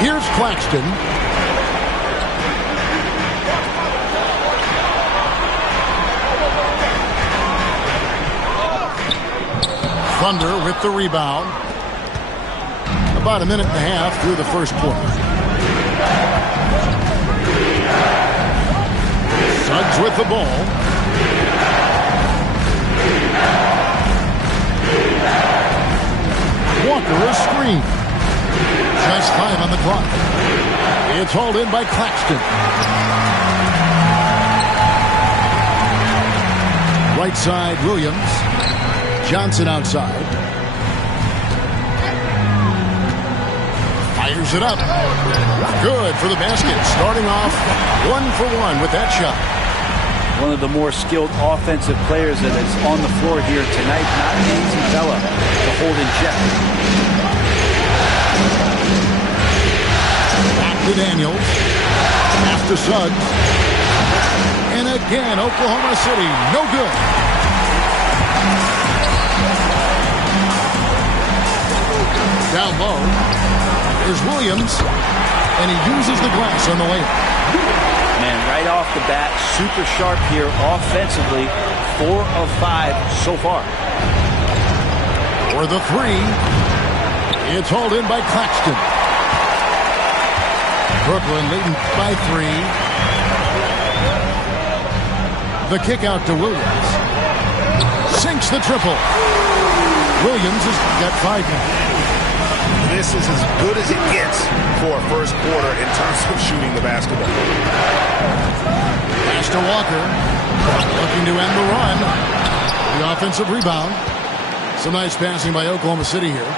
Here's Claxton. Thunder with the rebound. About a minute and a half through the first quarter. Suggs with the ball. Walker a screen. Just 5 on the clock. It's hauled in by Claxton. Right side, Williams. Johnson outside. Fires it up. Good for the basket. Starting off 1 for 1 with that shot. One of the more skilled offensive players that is on the floor here tonight. Not an easy fella to hold in check. Back to Daniels. Pass to Suggs. And again, Oklahoma City. No good. Down low. There's Williams. And he uses the glass on the layup. Man, right off the bat, super sharp here offensively. 4 of 5 so far. For the 3. It's hauled in by Claxton. Brooklyn leading by 3. The kick out to Williams. Sinks the triple. Williams has got 5 now. This is as good as it gets for a first quarter in terms of shooting the basketball. Pass to Walker. Looking to end the run. The offensive rebound. Some nice passing by Oklahoma City here.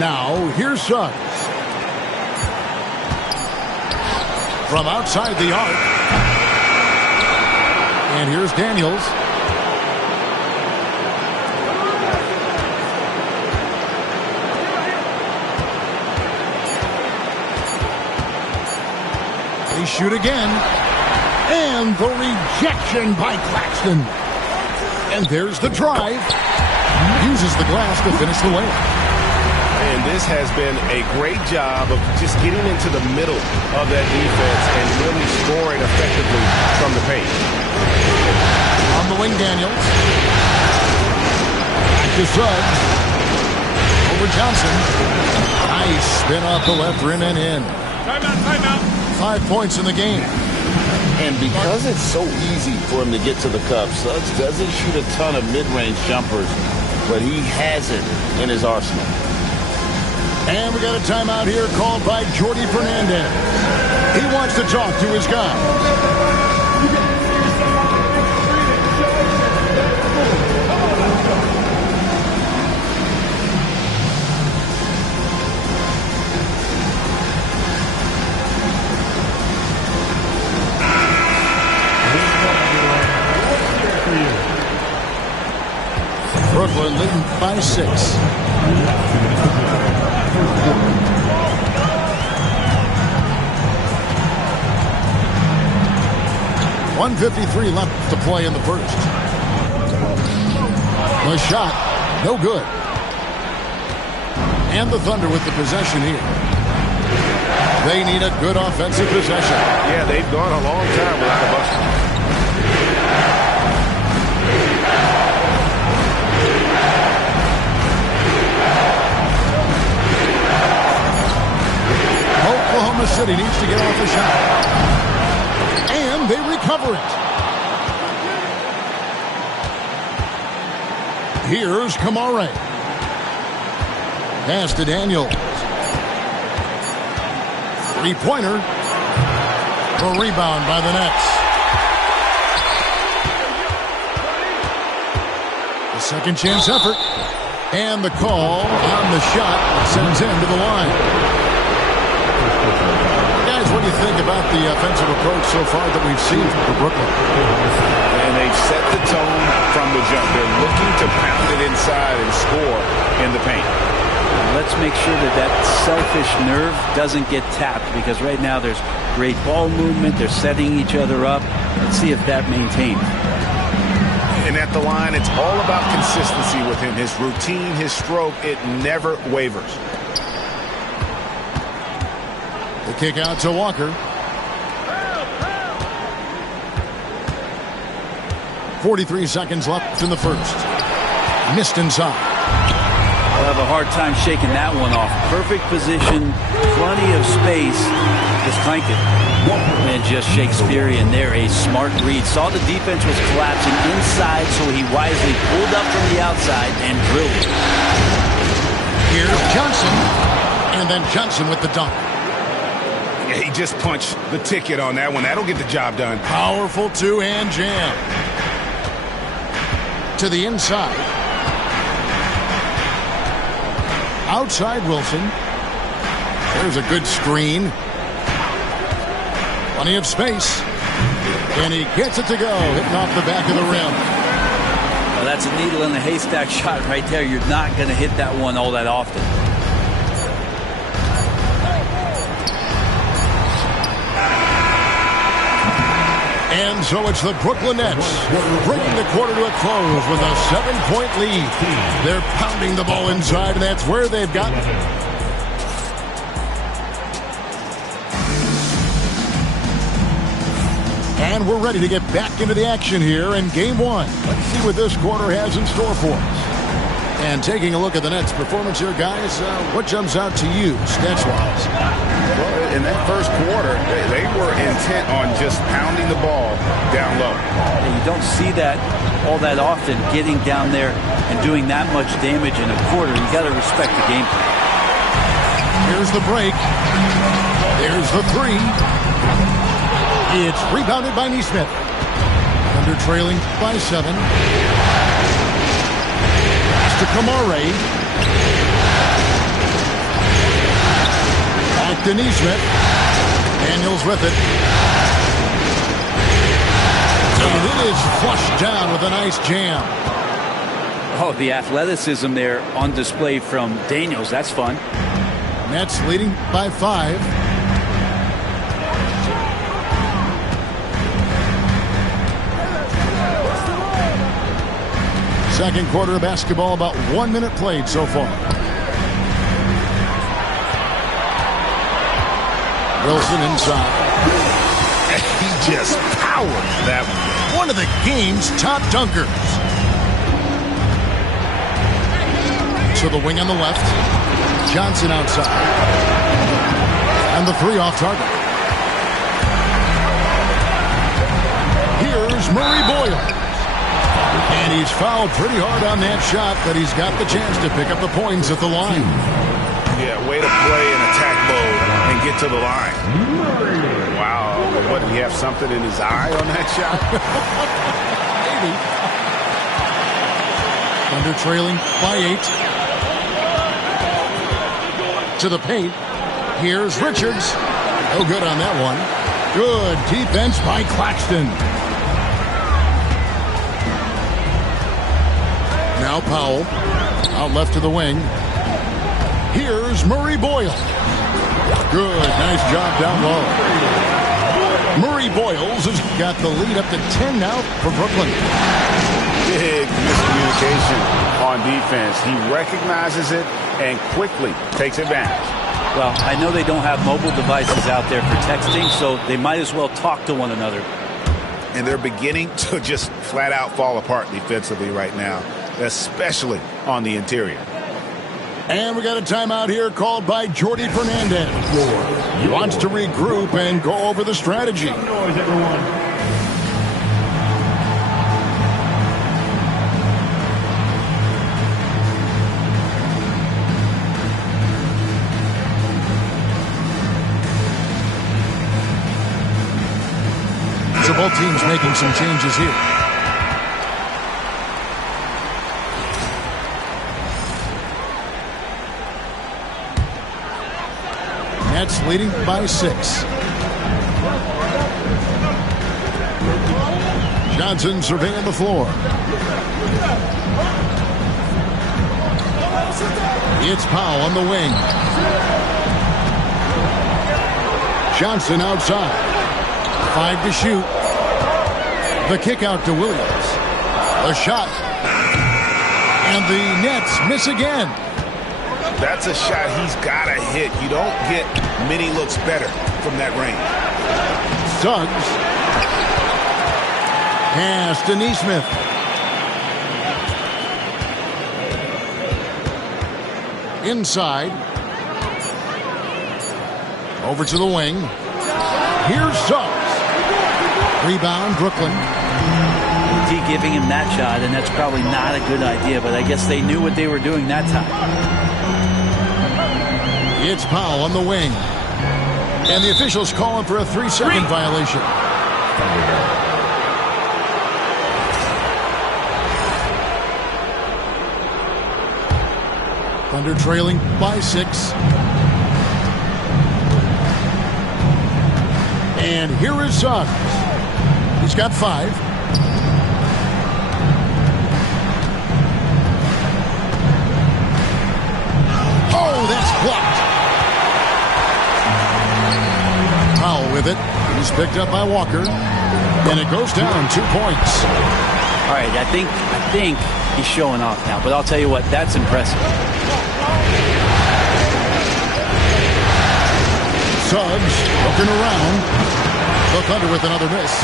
Now, here's Suggs. From outside the arc. And here's Daniels. They shoot again. And the rejection by Claxton. And there's the drive. Uses the glass to finish the layup. And this has been a great job of just getting into the middle of that defense and really scoring effectively from the paint. On the wing, Daniels. Back to Suggs. Over Johnson. Nice spin off the left rim and in. Timeout. 5 points in the game. And because it's so easy for him to get to the cup, Suggs doesn't shoot a ton of mid-range jumpers, but he has it in his arsenal. And we got a timeout here called by Jordi Fernandez. He wants to talk to his guys. Brooklyn leading by 6. .153 left to play in the first. The shot, no good. And the Thunder with the possession here. They need a good offensive possession. Yeah, they've gone a long time without a bucket. Oklahoma City needs to get off the shot. And they recover it. Here's Kamare. Pass to Daniels. Three-pointer. A rebound by the Nets. The second chance effort. And the call on the shot sends him to the line. Guys, what do you think about the offensive approach so far that we've seen for Brooklyn? And they've set the tone from the jump. They're looking to pound it inside and score in the paint. Let's make sure that that selfish nerve doesn't get tapped, because right now there's great ball movement. They're setting each other up. Let's see if that maintains. And at at the line. It's all about consistency with him. His routine, his stroke, it never wavers. The kick out to Walker. 43 seconds left in the first. Missed inside. I'll have a hard time shaking that one off. Perfect position, plenty of space. Just clank it. And just Shakespearean there, a smart read. Saw the defense was collapsing inside, so he wisely pulled up from the outside and drilled it. Here's Johnson. And then Johnson with the dunk. Yeah, he just punched the ticket on that one. That'll get the job done. Powerful two-hand jam. To the inside. Outside Wilson. There's a good screen. Plenty of space. And he gets it to go, hitting off the back of the rim. Well, that's a needle in a haystack shot right there. You're not going to hit that one all that often. And so it's the Brooklyn Nets bringing the quarter to a close with a 7-point lead. They're pounding the ball inside, and that's where they've gotten it. And we're ready to get back into the action here in Game 1. Let's see what this quarter has in store for us. And taking a look at the Nets' performance here, guys, what jumps out to you, stats-wise? Well, in that first quarter, they were intent on just pounding the ball down low. And you don't see that all that often, getting down there and doing that much damage in a quarter. You got to respect the game plan. Here's the break. There's the three. It's rebounded by Nesmith. Thunder trailing by 7. To Kamare. Back to Nesmith. Daniels with it. And it is flushed down with a nice jam. Oh, the athleticism there on display from Daniels. That's fun. Nets leading by 5. Second quarter of basketball, about 1 minute played so far. Wilson inside. He just powered that one. One of the game's top dunkers. To the wing on the left. Johnson outside. And the three off target. Here's Murray Boyle. And he's fouled pretty hard on that shot, but he's got the chance to pick up the points at the line. Yeah, way to play in attack mode and get to the line. Wow. What, did he have something in his eye on that shot? Maybe. Thunder trailing by 8. To the paint. Here's Richards. No good on that one. Good defense by Claxton. Now Powell, out left to the wing. Here's Murray Boyle. Good, nice job down low. Murray Boyles has got the lead up to 10 now for Brooklyn. Big miscommunication on defense. He recognizes it and quickly takes advantage. Well, I know they don't have mobile devices out there for texting, so they might as well talk to one another. And they're beginning to just flat out fall apart defensively right now, especially on the interior. And we got a timeout here called by Jordi Fernandez. He wants to regroup and go over the strategy. So both teams making some changes here. Nets leading by 6. Johnson surveying the floor. It's Powell on the wing. Johnson outside. 5 to shoot. The kick out to Williams. A shot. And the Nets miss again. That's a shot he's got to hit. You don't get many looks better from that range. Suggs. Pass to Nesmith. Inside. Over to the wing. Here's Suggs. Rebound, Brooklyn. D giving him that shot, and that's probably not a good idea, but I guess they knew what they were doing that time. It's Powell on the wing. And the officials calling for a 3-second violation. Thunder trailing by 6. And here is Suggs. He's got 5. Oh, that's blocked. Powell with it. He's picked up by Walker. And it goes down 2 points. All right, I think he's showing off now, but I'll tell you what, that's impressive. Suggs looking around. The Thunder with another miss.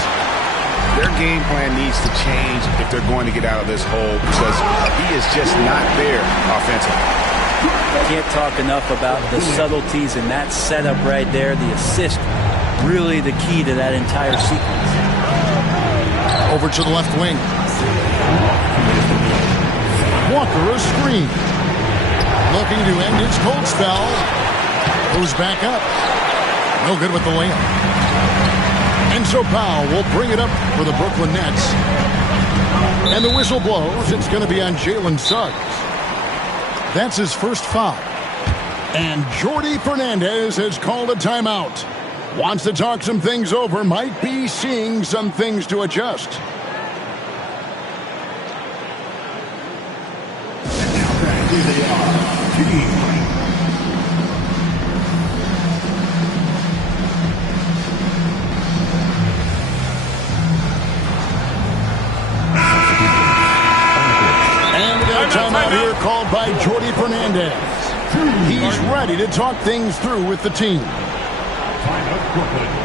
Their game plan needs to change if they're going to get out of this hole because he is just not there offensively. Can't talk enough about the subtleties in that setup right there. The assist, really the key to that entire sequence. Over to the left wing. Walker a screen. Looking to end his cold spell. Goes back up. No good with the layup. And so Powell will bring it up for the Brooklyn Nets. And the whistle blows. It's going to be on Jalen Suggs. That's his first foul. And Jordi Fernandez has called a timeout. Wants to talk some things over. Might be seeing some things to adjust. Here they are. Team. Timeout here called by Jordi Fernandez. He's ready to talk things through with the team. Timeout Brooklyn.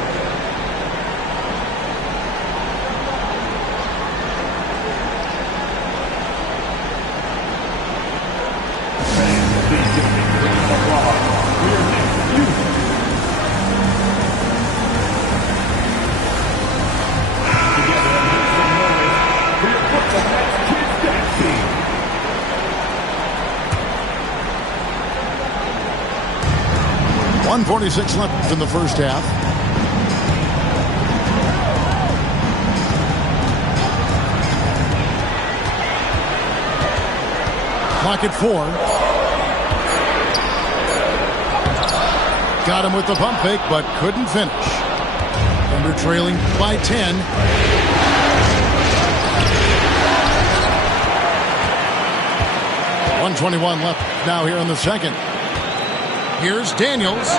.46 left in the first half. Clock at 4. Got him with the pump fake, but couldn't finish. Thunder trailing by 10. .121 left now here in the second. Here's Daniels.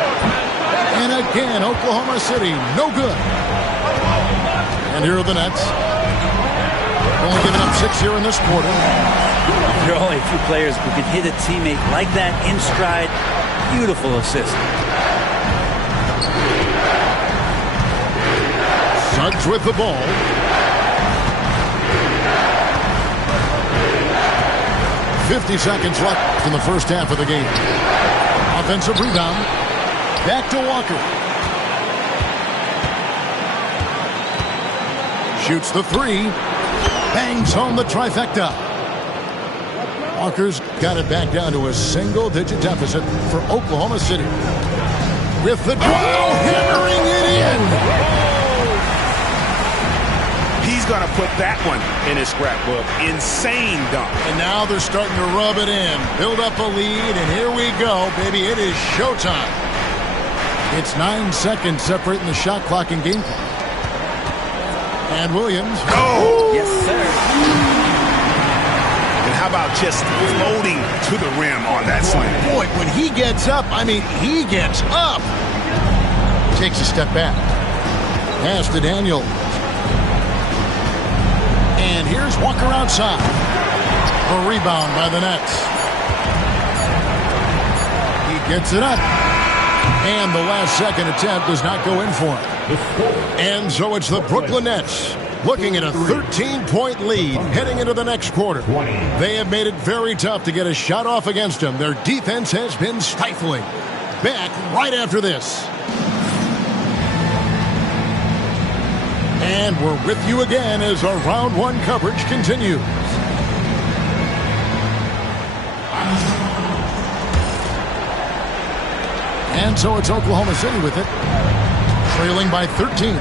And again, Oklahoma City, no good. And here are the Nets. Only giving up 6 here in this quarter. There are only a few players who could hit a teammate like that in stride. Beautiful assist. Suggs with the ball. .50 seconds left in the first half of the game. Offensive rebound. Back to Walker. Shoots the 3. Bangs home the trifecta. Walker's got it back down to a single-digit deficit for Oklahoma City. With the draw, hammering it in. He's going to put that one in his scrapbook. Insane dunk. And now they're starting to rub it in. Build up a lead, and here we go, baby. It is showtime. It's 9 seconds separating the shot clock and game clock. And Williams. Oh! Yes, sir. And how about just floating to the rim on that slam? Boy, when he gets up, I mean, he gets up. Takes a step back. Pass to Daniel. And And here's Walker outside. A rebound by the Nets. He gets it up. And the last second attempt does not go in for him. And so it's the Brooklyn Nets looking at a 13-point lead heading into the next quarter. They have made it very tough to get a shot off against them. Their defense has been stifling. Back right after this. And we're with you again as our round one coverage continues. And so it's Oklahoma City with it, trailing by 13.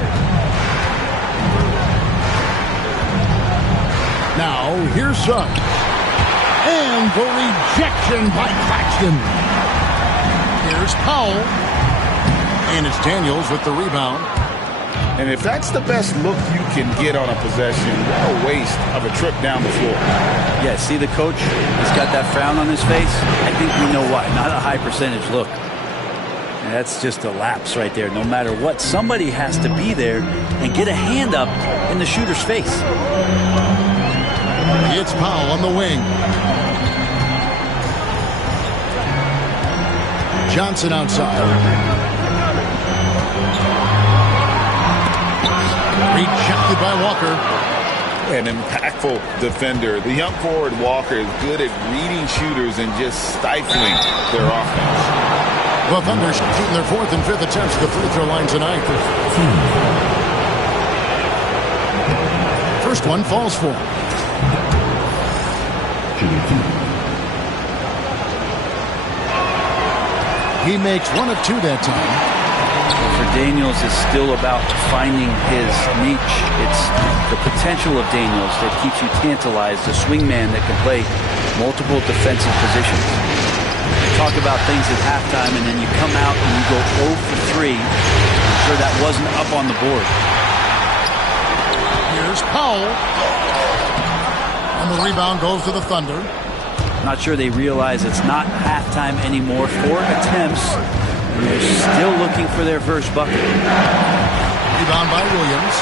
Now, here's Suggs. And the rejection by Claxton. Here's Powell. And it's Daniels with the rebound. And if that's the best look you can get on a possession, what a waste of a trip down the floor. Yeah, see the coach? He's got that frown on his face. I think we know why. Not a high percentage look. And that's just a lapse right there. No matter what, somebody has to be there and get a hand up in the shooter's face. It's Powell on the wing. Johnson outside. Rejected by Walker. An impactful defender. The young forward Walker is good at reading shooters and just stifling their offense. The Thunder shooting their fourth and fifth attempts at the free throw line tonight. First one falls for him. He makes one of two that time. For Daniels, it's still about finding his niche. It's the potential of Daniels that keeps you tantalized, the swingman that can play multiple defensive positions. You talk about things at halftime, and then you come out and you go 0 for 3. I'm sure that wasn't up on the board. Here's Powell. And the rebound goes to the Thunder. Not sure they realize it's not halftime anymore. 4 attempts. And they're still looking for their first bucket. Rebound by Williams.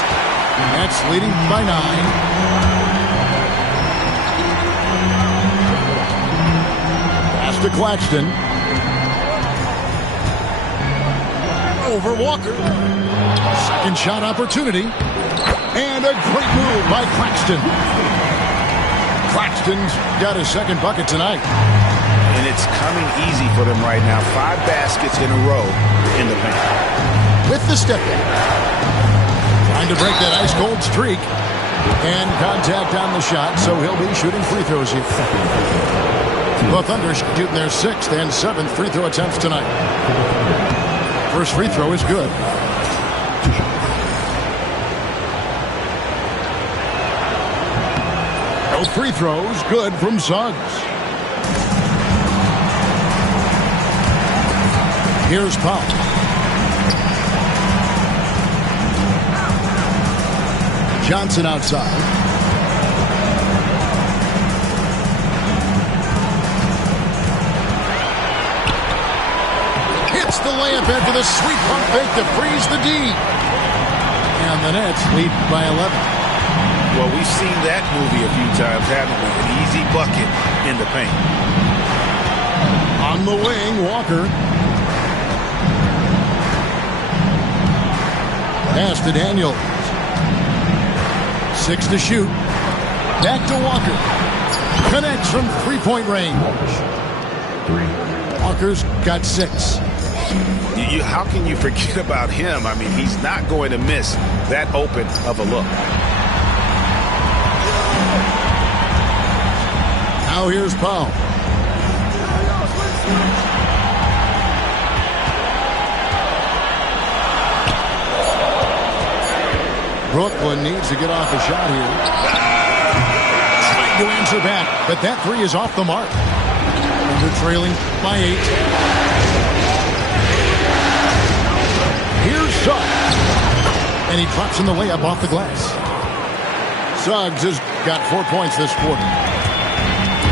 Nets leading by 9. To Claxton. Over Walker. Second shot opportunity. And a great move by Claxton. Claxton's got his second bucket tonight. And it's coming easy for them right now. 5 baskets in a row in the paint. With the step back. Trying to break that ice cold streak. And contact on the shot, so he'll be shooting free throws here. The Thunder shooting their 6th and 7th free throw attempts tonight. First free throw is good. Both free throws good from Suggs. Here's Powell. Johnson outside. The layup after the sweet pump fake to freeze the D. And the Nets lead by 11. Well, we've seen that movie a few times, haven't we? An easy bucket in the paint. On the wing, Walker. Pass to Daniels. 6 to shoot. Back to Walker. Connects from three-point range. Walker's got 6. How can you forget about him? I mean, he's not going to miss that open of a look. Now here's Powell. Brooklyn needs to get off a shot here. Trying to answer back, but that three is off the mark. And they're trailing by 8. Here's Suggs. And he drops in the layup off the glass. Suggs has got 4 points this quarter.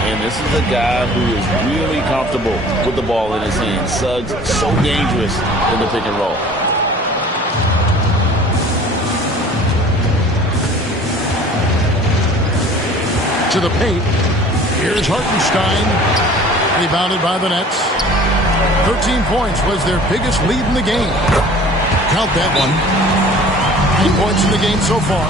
And this is a guy who is really comfortable with the ball in his hands. Suggs, so dangerous in the pick and roll. To the paint. Here's Hartenstein. Rebounded by the Nets. 13 points was their biggest lead in the game. Count that one. 8 points in the game so far.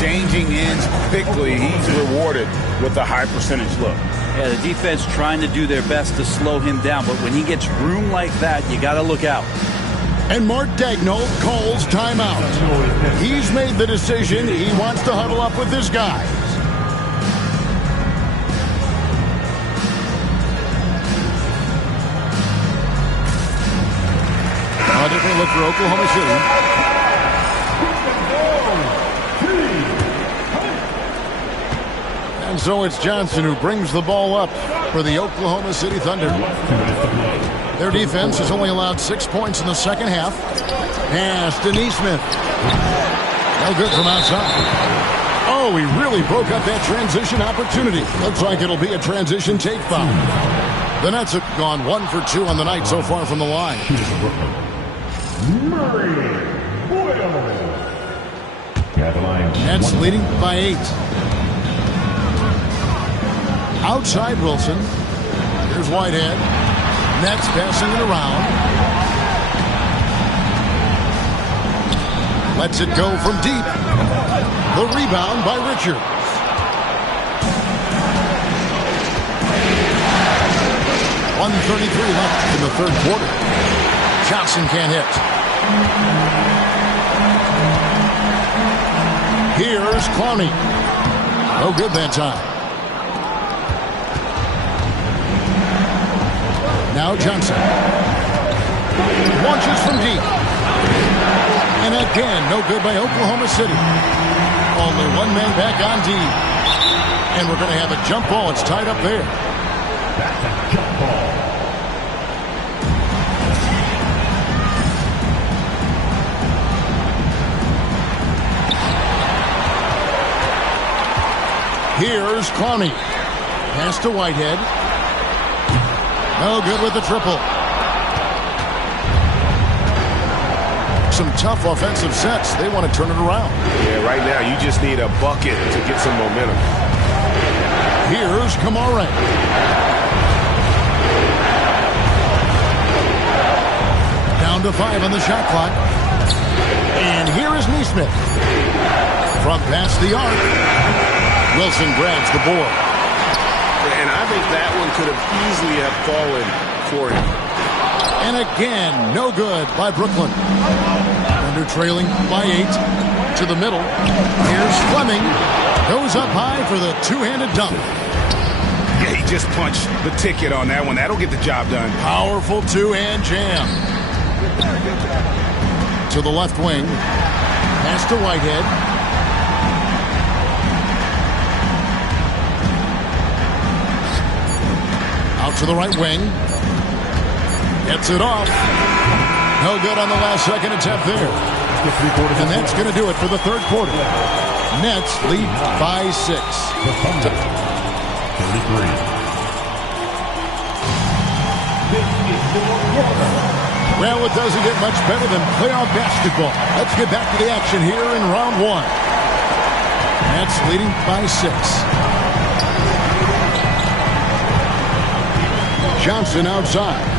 Changing ends quickly. He's rewarded with a high percentage look. Yeah, the defense trying to do their best to slow him down, but when he gets room like that, you got to look out. And Mark Daigneault calls timeout. He's made the decision. He wants to huddle up with his guys. A different look for Oklahoma City. And so it's Johnson who brings the ball up for the Oklahoma City Thunder. Their defense has only allowed 6 points in the second half. Pass to Nesmith. No good from outside. Oh, he really broke up that transition opportunity. Looks like it'll be a transition take foul. The Nets have gone 1 for 2 on the night so far from the line. Nets leading by 8. Outside Wilson. Here's Whitehead. Nets passing it around. Lets it go from deep. The rebound by Richards. .133 left in the third quarter. Johnson can't hit. Here's Clowney. No good that time. Now Johnson. Launches from deep. And again, no good by Oklahoma City. Only one man back on D. And we're going to have a jump ball. It's tied up there. That's a jump ball. Here's Clowney. Pass to Whitehead. No good with the triple. Some tough offensive sets. They want to turn it around. Yeah, right now you just need a bucket to get some momentum. Here's Kamara. Down to 5 on the shot clock. And here is Nesmith. From past the arc. Wilson grabs the board. And I think that one could have easily have fallen for him. And again, no good by Brooklyn. Under trailing by 8. To the middle. Here's Fleming. Goes up high for the two-handed dunk. Yeah, he just punched the ticket on that one. That'll get the job done. Powerful two-hand jam. To the left wing. Pass to Whitehead. Out to the right wing. Gets it off. No good on the last second attempt there. And that's going to do it for the third quarter. Nets lead by 6. 33. Well, it doesn't get much better than playoff basketball. Let's get back to the action here in round 1. Nets leading by 6. Johnson outside.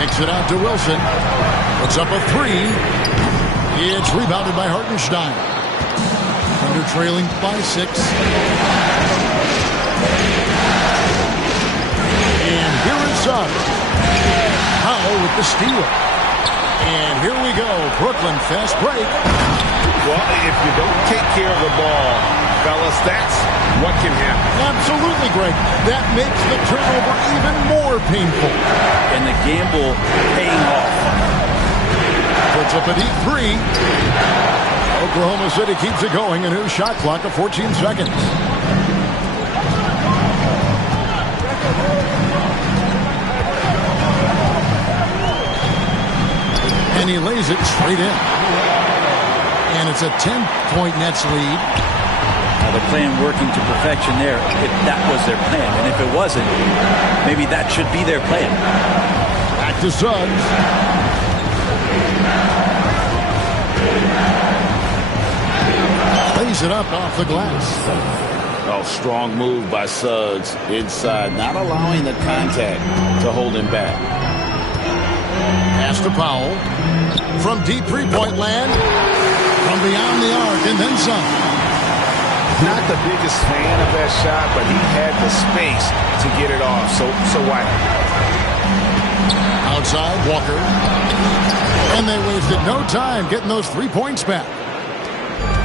Kicks it out to Wilson. Puts up a 3. It's rebounded by Hartenstein. Under trailing by 6. And here is Suggs. Powell with the steal. And here we go. Brooklyn fast break. Well, if you don't take care of the ball, fellas, that's what can happen. Absolutely, Greg. That makes the turnover even more painful. And the gamble paying off. Puts up a deep 3. Oklahoma City keeps it going. A new shot clock of 14 seconds. And he lays it straight in. And it's a 10-point Nets lead. The plan working to perfection there, if that was their plan. And if it wasn't, maybe that should be their plan. Back to Suggs. Lays it up off the glass. Oh, strong move by Suggs inside, not allowing the contact to hold him back. Pass to Powell. From deep three-point land. From beyond the arc and then some. Not the biggest fan of that shot, but he had the space to get it off, so why not? Outside, Walker. And they wasted no time getting those 3 points back.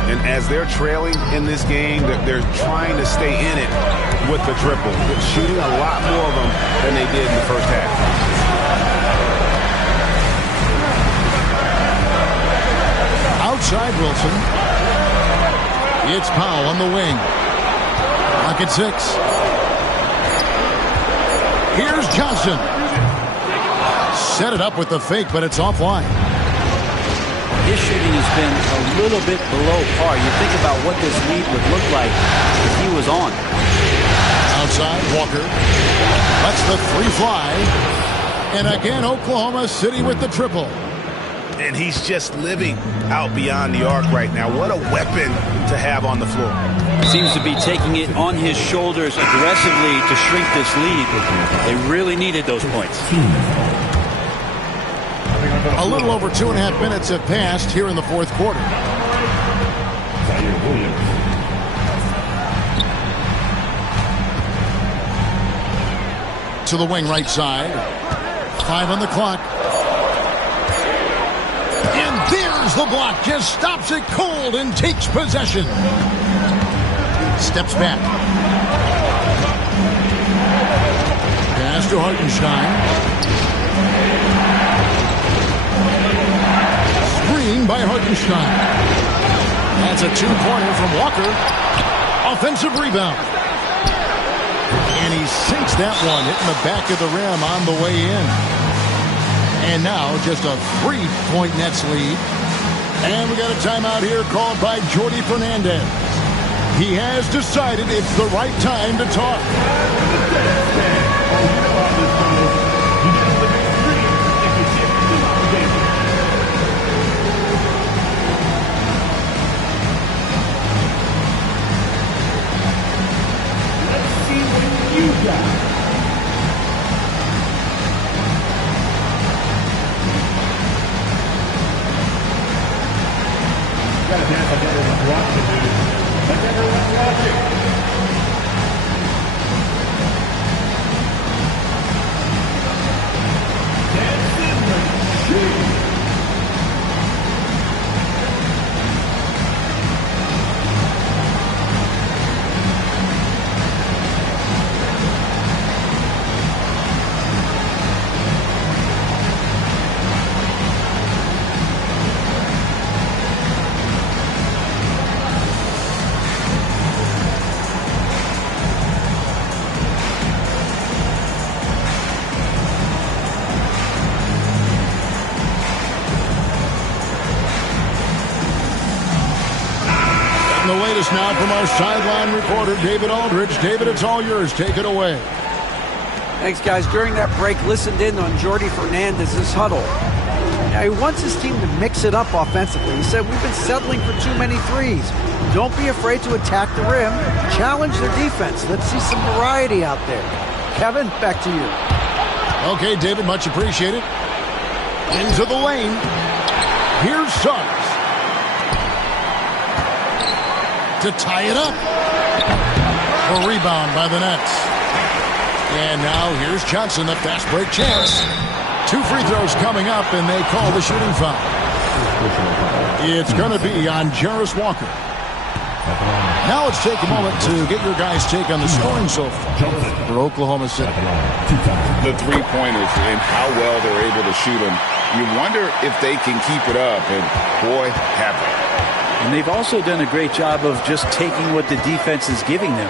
And as they're trailing in this game, they're trying to stay in it with the triple. They're shooting a lot more of them than they did in the first half. Outside Wilson. It's Powell on the wing. Lock at 6. Here's Johnson. Set it up with the fake, but it's offline. His shooting has been a little bit below par. You think about what this lead would look like if he was on. Outside, Walker. Lets the 3 fly. And again, Oklahoma City with the triple. And he's just living out beyond the arc right now. What a weapon to have on the floor. Seems to be taking it on his shoulders aggressively to shrink this lead. They really needed those points. A little over 2.5 minutes have passed here in the fourth quarter. To the wing right side. 5 on the clock. And there's the block. Just stops it cold and takes possession. Steps back. Pass to Hartenstein. By Hartenstein. That's a 2-pointer from Walker. Offensive rebound. And he sinks that one, hitting the back of the rim on the way in. And now just a 3-point Nets lead. And we got a timeout here called by Jordi Fernandez. He has decided it's the right time to talk. The latest now from our sideline reporter, David Aldridge. David, it's all yours. Take it away. Thanks, guys. During that break, listened in on Jordi Fernandez's huddle. Now, he wants his team to mix it up offensively. He said, we've been settling for too many threes. Don't be afraid to attack the rim. Challenge their defense. Let's see some variety out there. Kevin, back to you. Okay, David, much appreciated. Into the lane. Here's Suggs. To tie it up. A rebound by the Nets. And now here's Johnson, the fast break chance. 2 free throws coming up, and they call the shooting foul. It's going to be on Jarace Walker. Now let's take a moment to get your guys' take on the scoring so far for Oklahoma City. The three-pointers and how well they're able to shoot them. You wonder if they can keep it up, and boy, have they. And they've also done a great job of just taking what the defense is giving them.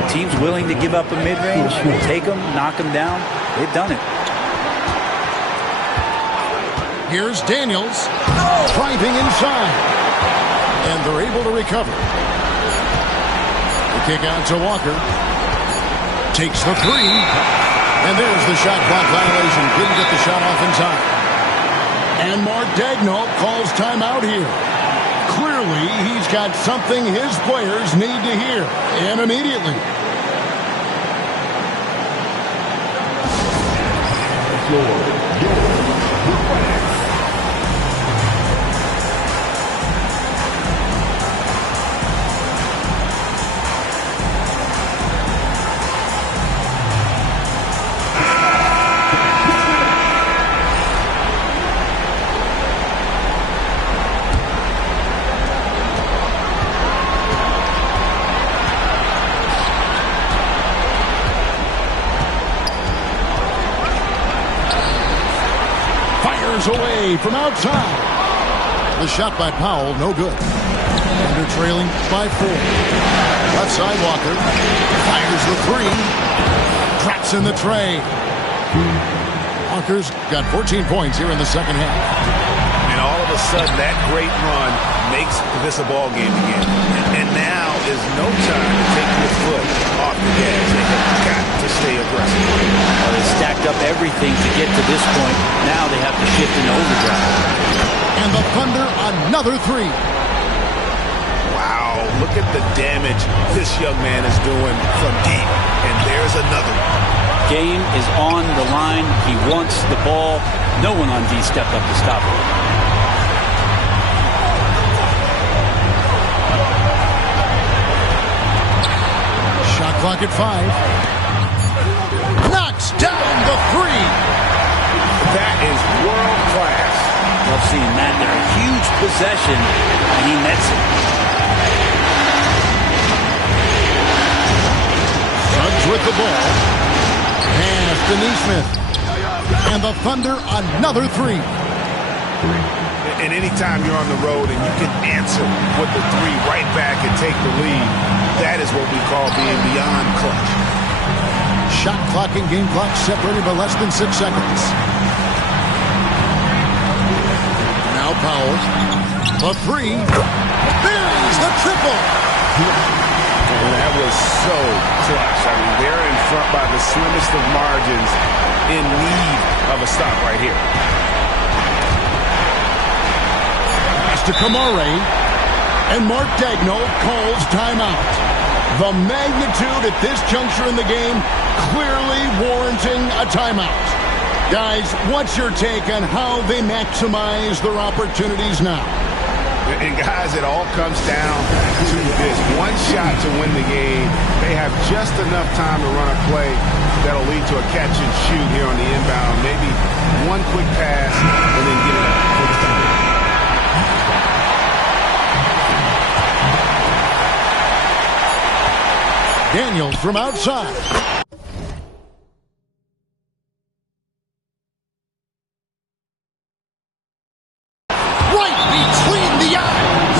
The team's willing to give up a mid-range, take them, knock them down. They've done it. Here's Daniels driving inside. And they're able to recover. The kick out to Walker. Takes the 3. And there's the shot clock violation. Couldn't get the shot off in time. And Mark Daigneault calls timeout here. Clearly, he's got something his players need to hear, and immediately. Away from outside. The shot by Powell, no good. Thunder trailing by 4. Left side Walker fires the 3. Drops in the tray. Walker's got 14 points here in the second half. And all of a sudden, that great run makes this a ball game again. And now is no time to take your foot off the gas. They have got to stay aggressive. Well, they stacked up everything to get to this point. Now they have to shift into overdrive. And the Thunder, another 3. Wow, look at the damage this young man is doing from deep. And there's another one. Game is on the line. He wants the ball. No one on D stepped up to stop it. Shot clock at 5. Knocks down the 3. That is world class. Love seeing that. They're a huge possession, and he nets it. Suggs with the ball. Pass to Nesmith. And the Thunder, another 3. And anytime you're on the road and you can answer with the 3 right back and take the lead, that is what we call being beyond clutch. Shot clock and game clock separated by less than 6 seconds. Now Powell. The 3. There's the triple. And that was so clutch. I mean, they're in front by the slimmest of margins, in need of a stop right here. Pass to Kamare. And Mark Daigneault calls timeout. The magnitude at this juncture in the game clearly warranting a timeout. Guys, what's your take on how they maximize their opportunities now? And guys, it all comes down to this. One shot to win the game. They have just enough time to run a play that'll lead to a catch and shoot here on the inbound. Maybe one quick pass and then get it up for the Thunder. Daniels from outside. Right between the eyes.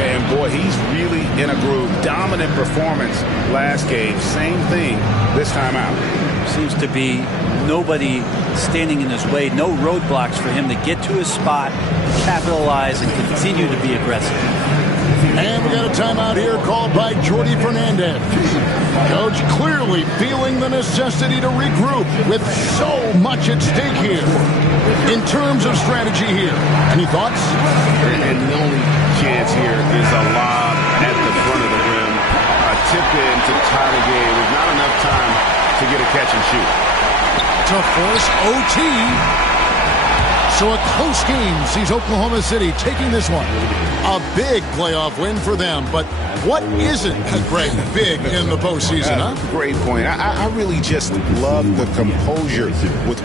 And boy, he's really in a groove. Dominant performance last game. Same thing this time out. Seems to be nobody standing in his way. No roadblocks for him to get to his spot, capitalize, and continue to be aggressive. And we got a timeout here called by Jordi Fernandez. Coach clearly feeling the necessity to regroup with so much at stake here. In terms of strategy here, any thoughts? And the only chance here is a lob at the front of the rim. A tip in to tie the game with not enough time to get a catch and shoot. To force OT. So a close game sees Oklahoma City taking this one. A big playoff win for them, but what isn't, Greg, big in the postseason, huh? Great point. I really just love the composure with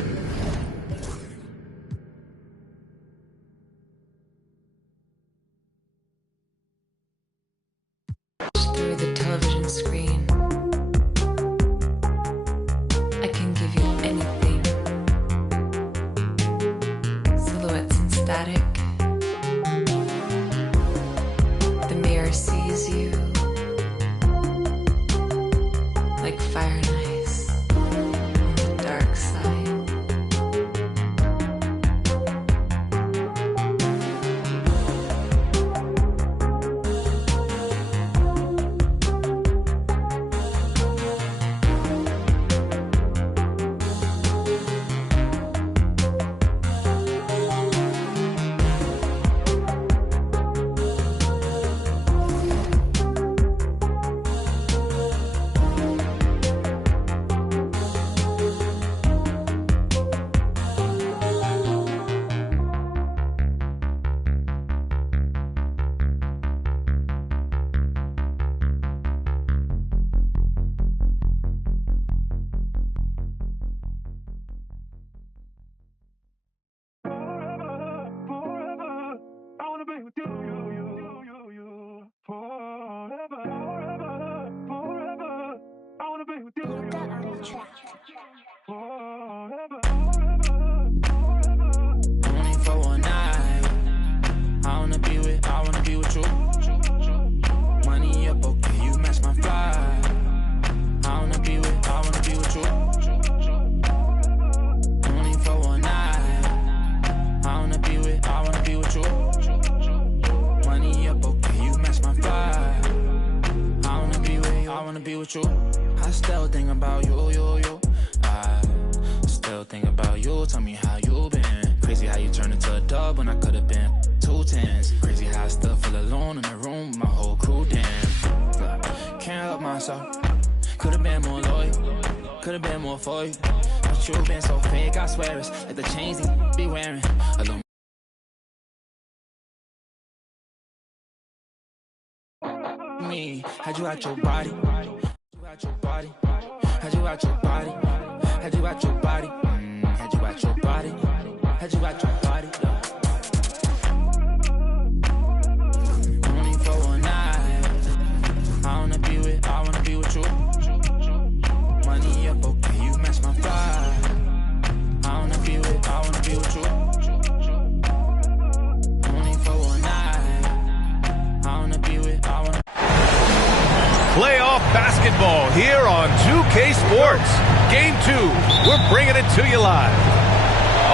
through the television screen. I can give you anything. Silhouettes and static. The mirror sees you like fire and ice on the dark side. still think about you, I still think about you. Tell me how you been. Crazy how you turned into a dub when I could have been 2 10s. Crazy how I still feel alone in the room with my whole crew. Damn, can't help myself. Could have been more loyal. Could have been more for you. But you been so fake, I swear it's like the chains you be wearing. A little me, had you out your body, had you out your body, had you out your body, had you out your body, had you out your body, had you out your body. Only for one night. I wanna be with you. Money up, okay, you match my vibe. I wanna be with you. Only for one night. I wanna be with. Playoff basketball here on 2K Sports. Game 2, we're bringing it to you live.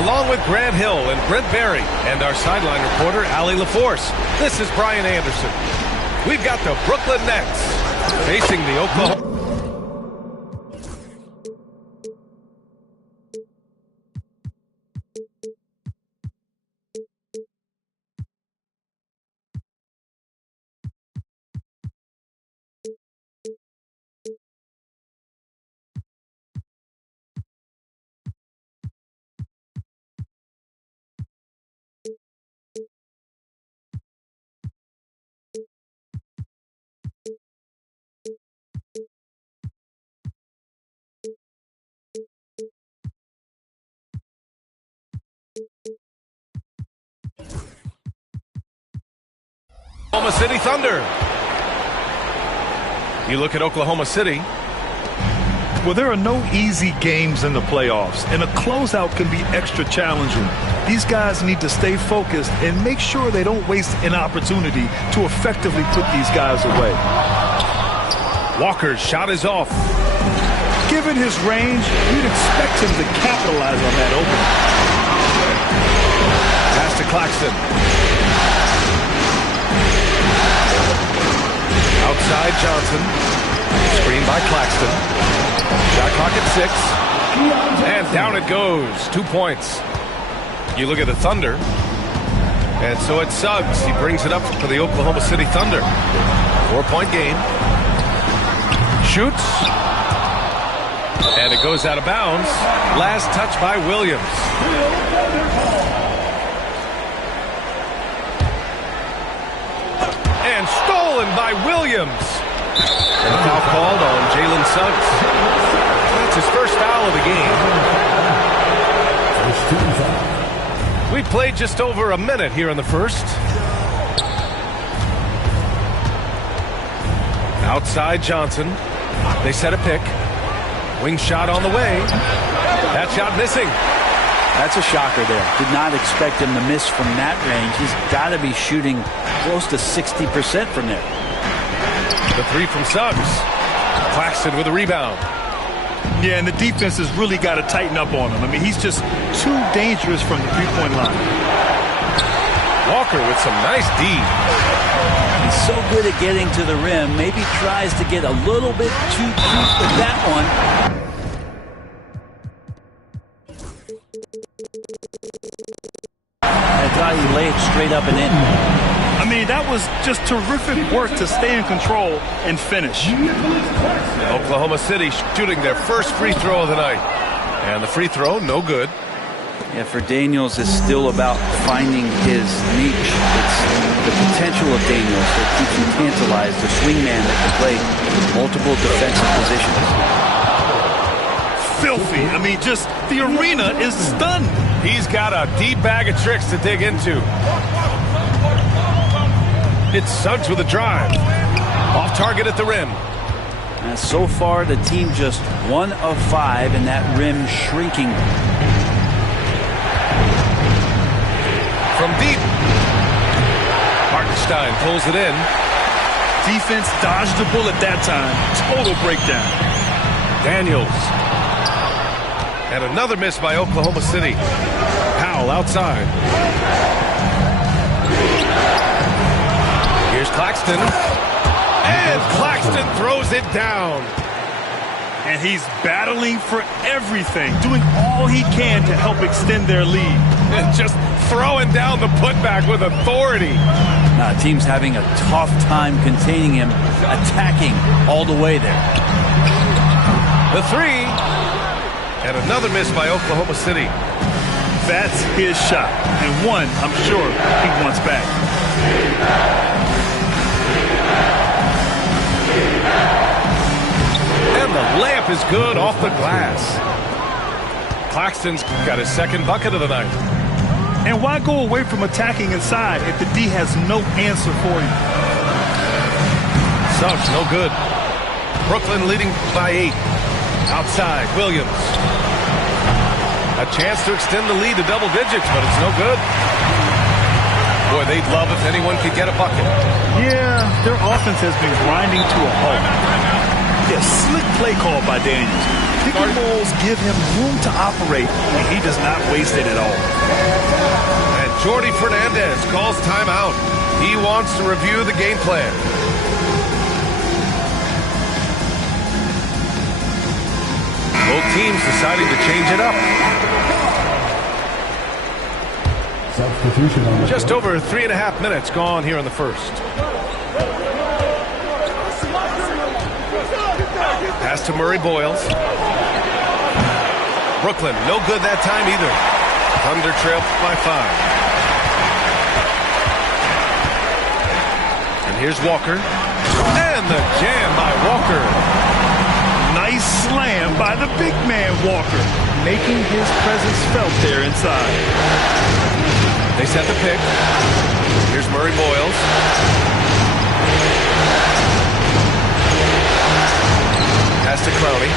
Along with Grant Hill and Brent Barry and our sideline reporter, Allie LaForce, this is Brian Anderson. We've got the Brooklyn Nets facing the Oklahoma. Oklahoma City Thunder. You look at Oklahoma City. Well, there are no easy games in the playoffs, and a closeout can be extra challenging. These guys need to stay focused and make sure they don't waste an opportunity to effectively put these guys away. Walker's shot is off. Given his range, you'd expect him to capitalize on that opening. Pass to Claxton. Outside Johnson. Screen by Claxton. Shot clock at 6. And down it goes. 2 points. You look at the Thunder. And so it's Suggs. He brings it up for the Oklahoma City Thunder. 4-point game. Shoots. And it goes out of bounds. Last touch by Williams. And stolen by Williams. And a foul called on Jalen Suggs. That's his first foul of the game. We played just over a minute here in the first. Outside Johnson. They set a pick. Wing shot on the way. That shot missing. That's a shocker there. Did not expect him to miss from that range. He's got to be shooting close to 60% from there. The 3 from Suggs. Claxton with a rebound. Yeah, and the defense has really got to tighten up on him. I mean, he's just too dangerous from the three-point line. Walker with some nice D. He's so good at getting to the rim. Maybe tries to get a little bit too cute with that one. I thought he laid straight up and in. I mean, that was just terrific work to stay in control and finish. Oklahoma City shooting their first free throw of the night. And the free throw, no good. Yeah, for Daniels, it's still about finding his niche. It's the potential of Daniels that keeps him tantalized, the swingman that can play multiple defensive positions. Filthy. I mean, just the arena is stunned. He's got a deep bag of tricks to dig into. It's Suggs with a drive. Off target at the rim. And so far, the team just 1 of 5 and that rim shrinking. From deep. Hartenstein pulls it in. Defense dodged the bullet that time. Total breakdown. Daniels. And another miss by Oklahoma City. Powell outside. Here's Claxton. And Claxton throws it down. And he's battling for everything, doing all he can to help extend their lead. And just throwing down the putback with authority. Team's having a tough time containing him, attacking all the way there. The three. And another miss by Oklahoma City. That's his shot, and one I'm sure he wants back. And the layup is good off the glass. Claxton's got his second bucket of the night. And why go away from attacking inside if the D has no answer for you? Suggs, no good. Brooklyn leading by 8. Outside, Williams. A chance to extend the lead to double digits, but it's no good. Boy, they'd love if anyone could get a bucket. Yeah, their offense has been grinding to a halt. Yeah, slick play call by Daniels. Pick and rolls give him room to operate, and he does not waste it at all. And Jordi Fernandez calls timeout. He wants to review the game plan. Both teams deciding to change it up. Substitution on the Just over 3.5 minutes gone here in the first. Pass to Murray Boyles. Brooklyn, no good that time either. Thunder trail by 5. And here's Walker. And the jam by Walker. Nice slam by the big man Walker, making his presence felt there inside. They set the pick. Here's Murray Boyles. Pass to Crowley.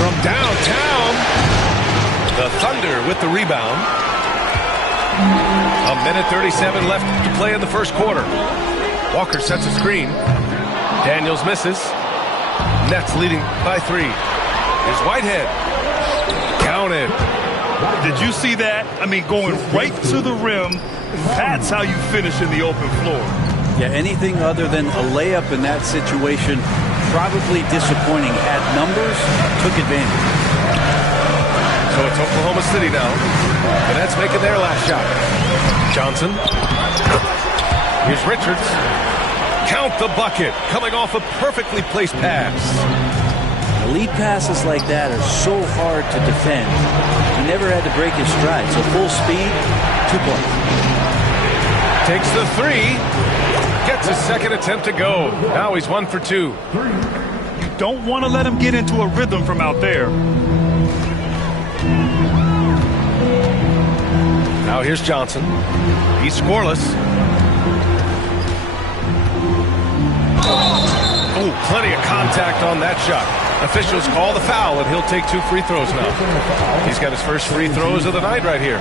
From downtown, the Thunder with the rebound. 1:37 left to play in the first quarter. Walker sets a screen. Daniels misses. Nets leading by 3. Here's Whitehead. Counted. Did you see that? I mean, going right to the rim. That's how you finish in the open floor. Yeah, anything other than a layup in that situation, probably disappointing. Had numbers, took advantage. So it's Oklahoma City now. The Nets making their last shot. Johnson. Here's Richards. Count the bucket, coming off a perfectly placed pass. Elite passes like that are so hard to defend. He never had to break his stride, so full speed, 2 points. Takes the 3, gets his second attempt to go. Now he's 1 for 2. You don't want to let him get into a rhythm from out there. Now here's Johnson. He's scoreless. Oh, plenty of contact on that shot. Officials call the foul, and he'll take 2 free throws now. He's got his first free throws of the night right here.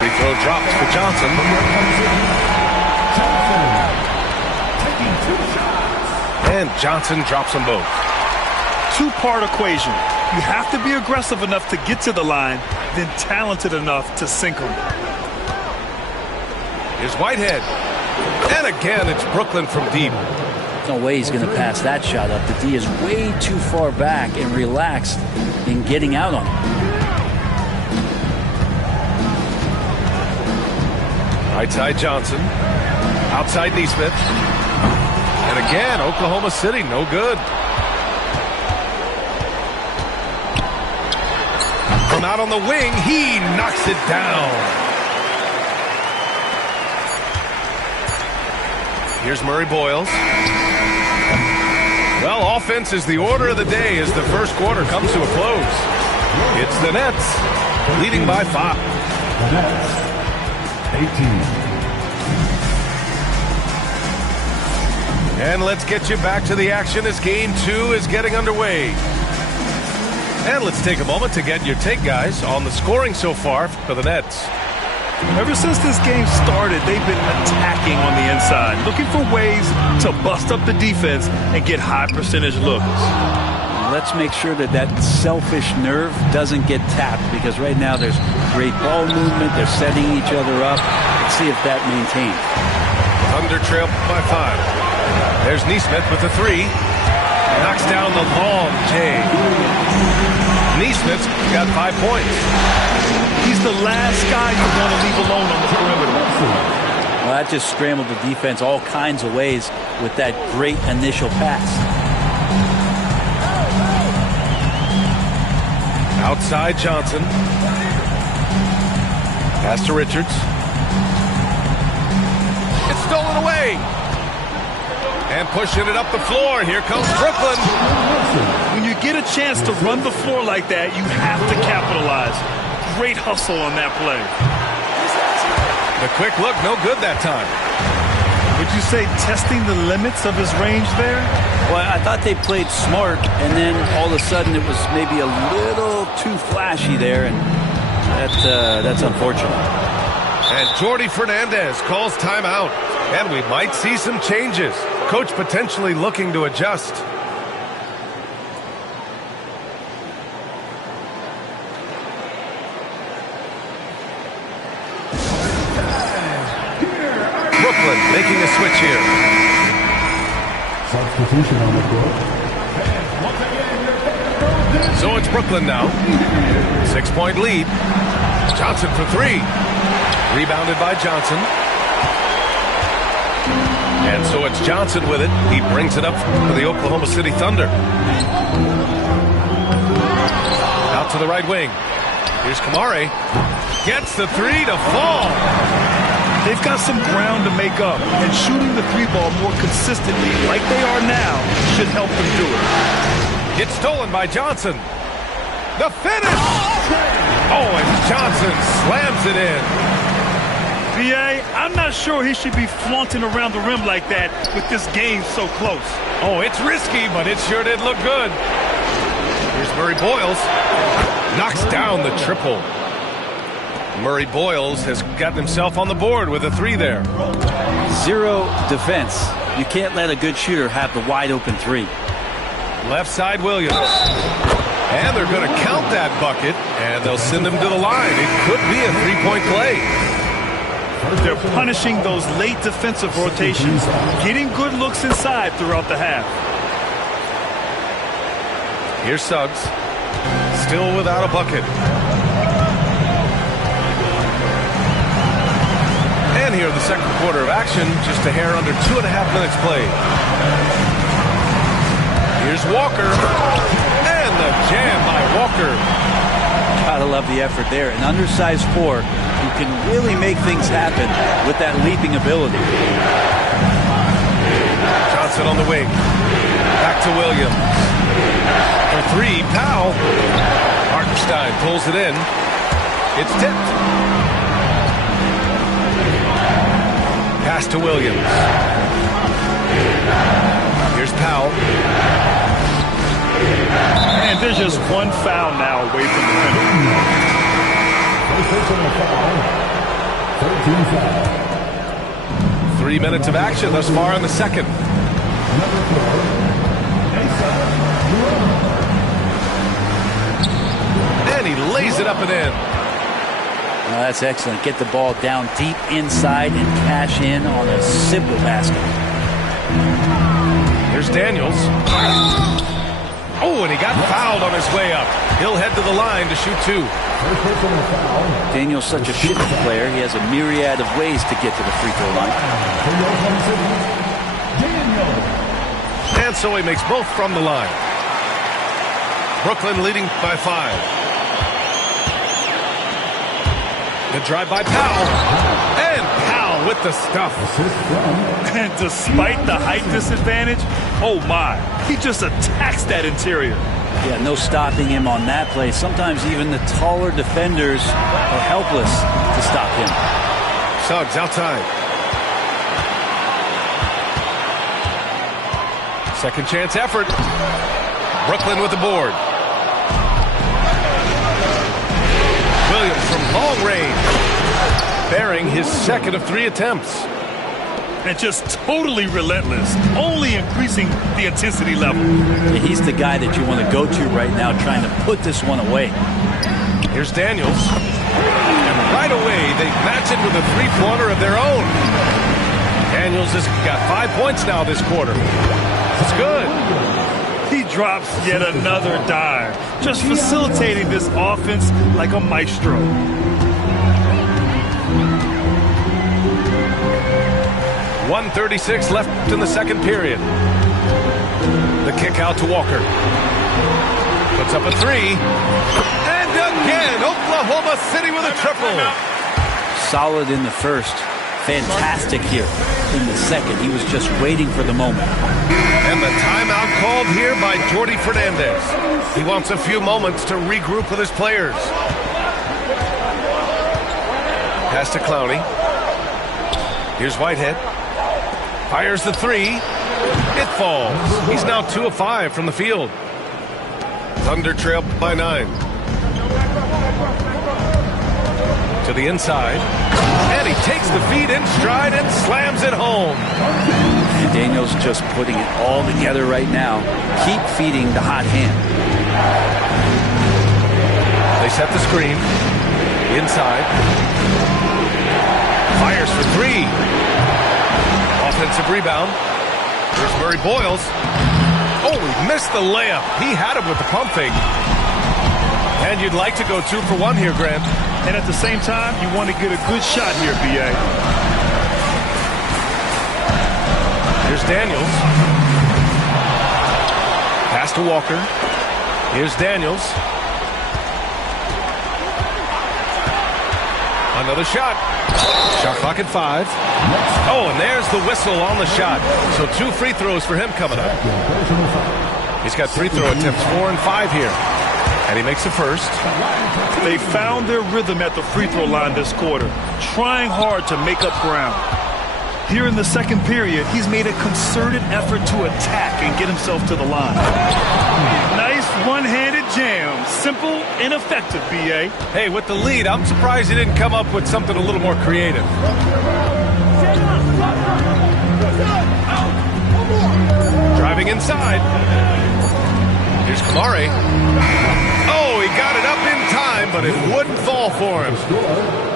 Free throw drops for Johnson. And Johnson drops them both. 2-part equation. You have to be aggressive enough to get to the line, then talented enough to sink them. Here's Whitehead. And again, it's Brooklyn from deep. There's no way he's going to pass that shot up. The D is way too far back and relaxed in getting out on him. Right side Johnson. Outside Nesmith. And again, Oklahoma City, no good. From out on the wing, he knocks it down. Here's Murray Boyles. Well, offense is the order of the day as the first quarter comes to a close. It's the Nets leading by 5. The Nets, 18. And let's get you back to the action as game 2 is getting underway. And let's take a moment to get your take, guys, on the scoring so far for the Nets. Ever since this game started, they've been attacking on the inside, looking for ways to bust up the defense and get high percentage looks. let's make sure that that selfish nerve doesn't get tapped, because right now there's great ball movement. They're setting each other up. Let's see if that maintains. Thunder trail by 5. There's Neesmith with the 3. Knocks down the long J. Neesmith's got 5 points. He's the last guy you want to leave alone on the perimeter. Well, that just scrambled the defense all kinds of ways with that great initial pass. Outside Johnson. Pass to Richards. It's stolen away. And pushing it up the floor. Here comes Brooklyn. When you get a chance to run the floor like that, you have to capitalize. Great hustle on that play. The quick look, no good that time. Would you say testing the limits of his range there? Well, I thought they played smart, and then all of a sudden it was maybe a little too flashy there, and that's unfortunate. And Jordi Fernandez calls timeout, and we might see some changes. Coach potentially looking to adjust. Brooklyn making a switch here. Substitution on the court. So it's Brooklyn now. 6-point lead. Johnson for 3. Rebounded by Johnson. And so it's Johnson with it. He brings it up for the Oklahoma City Thunder. Out to the right wing. Here's Kamare. Gets the 3 to fall. They've got some ground to make up, and shooting the 3-ball more consistently like they are now should help them do it. It's stolen by Johnson. The finish! Oh, and Johnson slams it in. B.A., I'm not sure he should be flaunting around the rim like that with this game so close. Oh, it's risky, but it sure did look good. Here's Murray Boyles. Knocks down the triple. Murray Boyles has gotten himself on the board with a 3 there. 0 defense. You can't let a good shooter have the wide open 3. Left side Williams. And they're going to count that bucket, and they'll send him to the line. It could be a 3-point play. They're punishing those late defensive rotations, getting good looks inside throughout the half. Here's Suggs. Still without a bucket. And here the second quarter of action, just a hair under 2.5 minutes played. Here's Walker. And the jam by Walker. Gotta love the effort there. An undersized 4 who can really make things happen with that leaping ability. Johnson on the wing. Back to Williams. For 3, Powell. Hartenstein pulls it in. It's tipped. Pass to Williams. Here's Powell. And there's just one foul now away from the penalty. 3 minutes of action thus far in the second. And he lays it up and in. Well, that's excellent. Get the ball down deep inside and cash in on a simple basket. Here's Daniels. Oh, and he got fouled on his way up. He'll head to the line to shoot 2. Daniel's such a shifty player. He has a myriad of ways to get to the free throw line. And so he makes both from the line. Brooklyn leading by 5. The drive by Powell. And Powell with the stuff. And despite the height disadvantage, oh my, he just attacks that interior. Yeah, no stopping him on that play. Sometimes even the taller defenders are helpless to stop him. Suggs outside. Second chance effort. Brooklyn with the board. Williams from long range. Bearing his second of 3 attempts. and just totally relentless, only increasing the intensity level. Yeah, he's the guy that you want to go to right now, trying to put this one away. Here's Daniels. And right away, they match it with a three-pointer of their own. Daniels has got 5 points now this quarter. It's good. He drops yet another dime, just facilitating this offense like a maestro. .136 left in the second period. The kick out to Walker. Puts up a three. And again, Oklahoma City with a triple. Solid in the first. Fantastic here in the second. He was just waiting for the moment. And the timeout called here by Jordi Fernandez. He wants a few moments to regroup with his players. Pass to Clowney. Here's Whitehead. Fires the three. It falls. He's now 2 of 5 from the field. Thunder trail by 9. To the inside. And he takes the feed in stride and slams it home. And Daniels just putting it all together right now. Keep feeding the hot hand. They set the screen. Inside. Fires for three. Offensive rebound. Here's Murray Boyles. Oh, he missed the layup. He had him with the pump fake. And you'd like to go 2 for 1 here, Grant. And at the same time, you want to get a good shot here, B.A. Here's Daniels. Pass to Walker. Here's Daniels. Another shot. Shot clock at 5. Oh, and there's the whistle on the shot. So 2 free throws for him coming up. He's got free throw attempts 4 and 5 here. And he makes the first. They found their rhythm at the free throw line this quarter, trying hard to make up ground. Here in the second period, he's made a concerted effort to attack and get himself to the line. Nice one-handed jam. Simple and effective, B.A. Hey, with the lead, I'm surprised he didn't come up with something a little more creative. Driving inside. Here's Kamari. Oh, he got it up in time, but it wouldn't fall for him.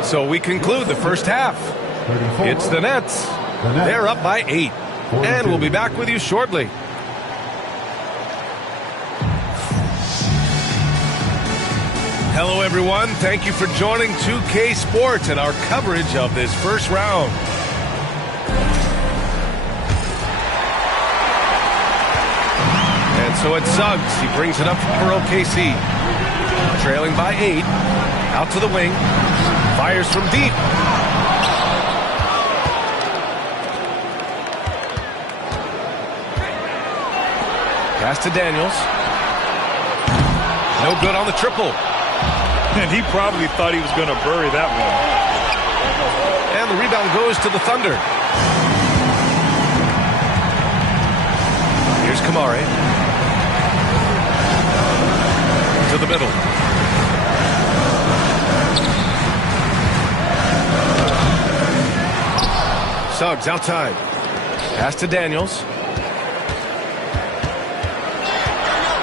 So we conclude the first half. It's the Nets. They're up by 8. And we'll be back with you shortly. Hello, everyone. Thank you for joining 2K Sports and our coverage of this first round. And so it's Suggs. He brings it up for OKC. Trailing by 8. Out to the wing. Fires from deep. Pass to Daniels. No good on the triple. And he probably thought he was going to bury that one. And the rebound goes to the Thunder. Here's Kamari. To the middle. Suggs outside. Pass to Daniels.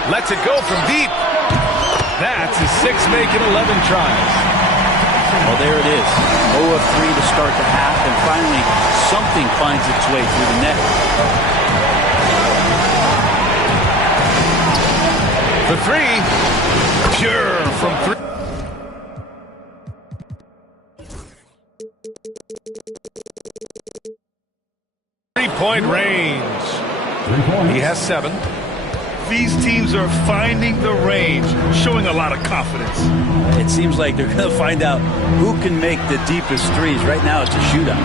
Lets it go from deep. That's his 6th make in 11 tries. Well, there it is. 0 of 3 to start the half, and finally something finds its way through the net. The three. Pure from 3. 3-point range. He has 7. These teams are finding the range, showing a lot of confidence. It seems like they're going to find out who can make the deepest threes. Right now, it's a shootout.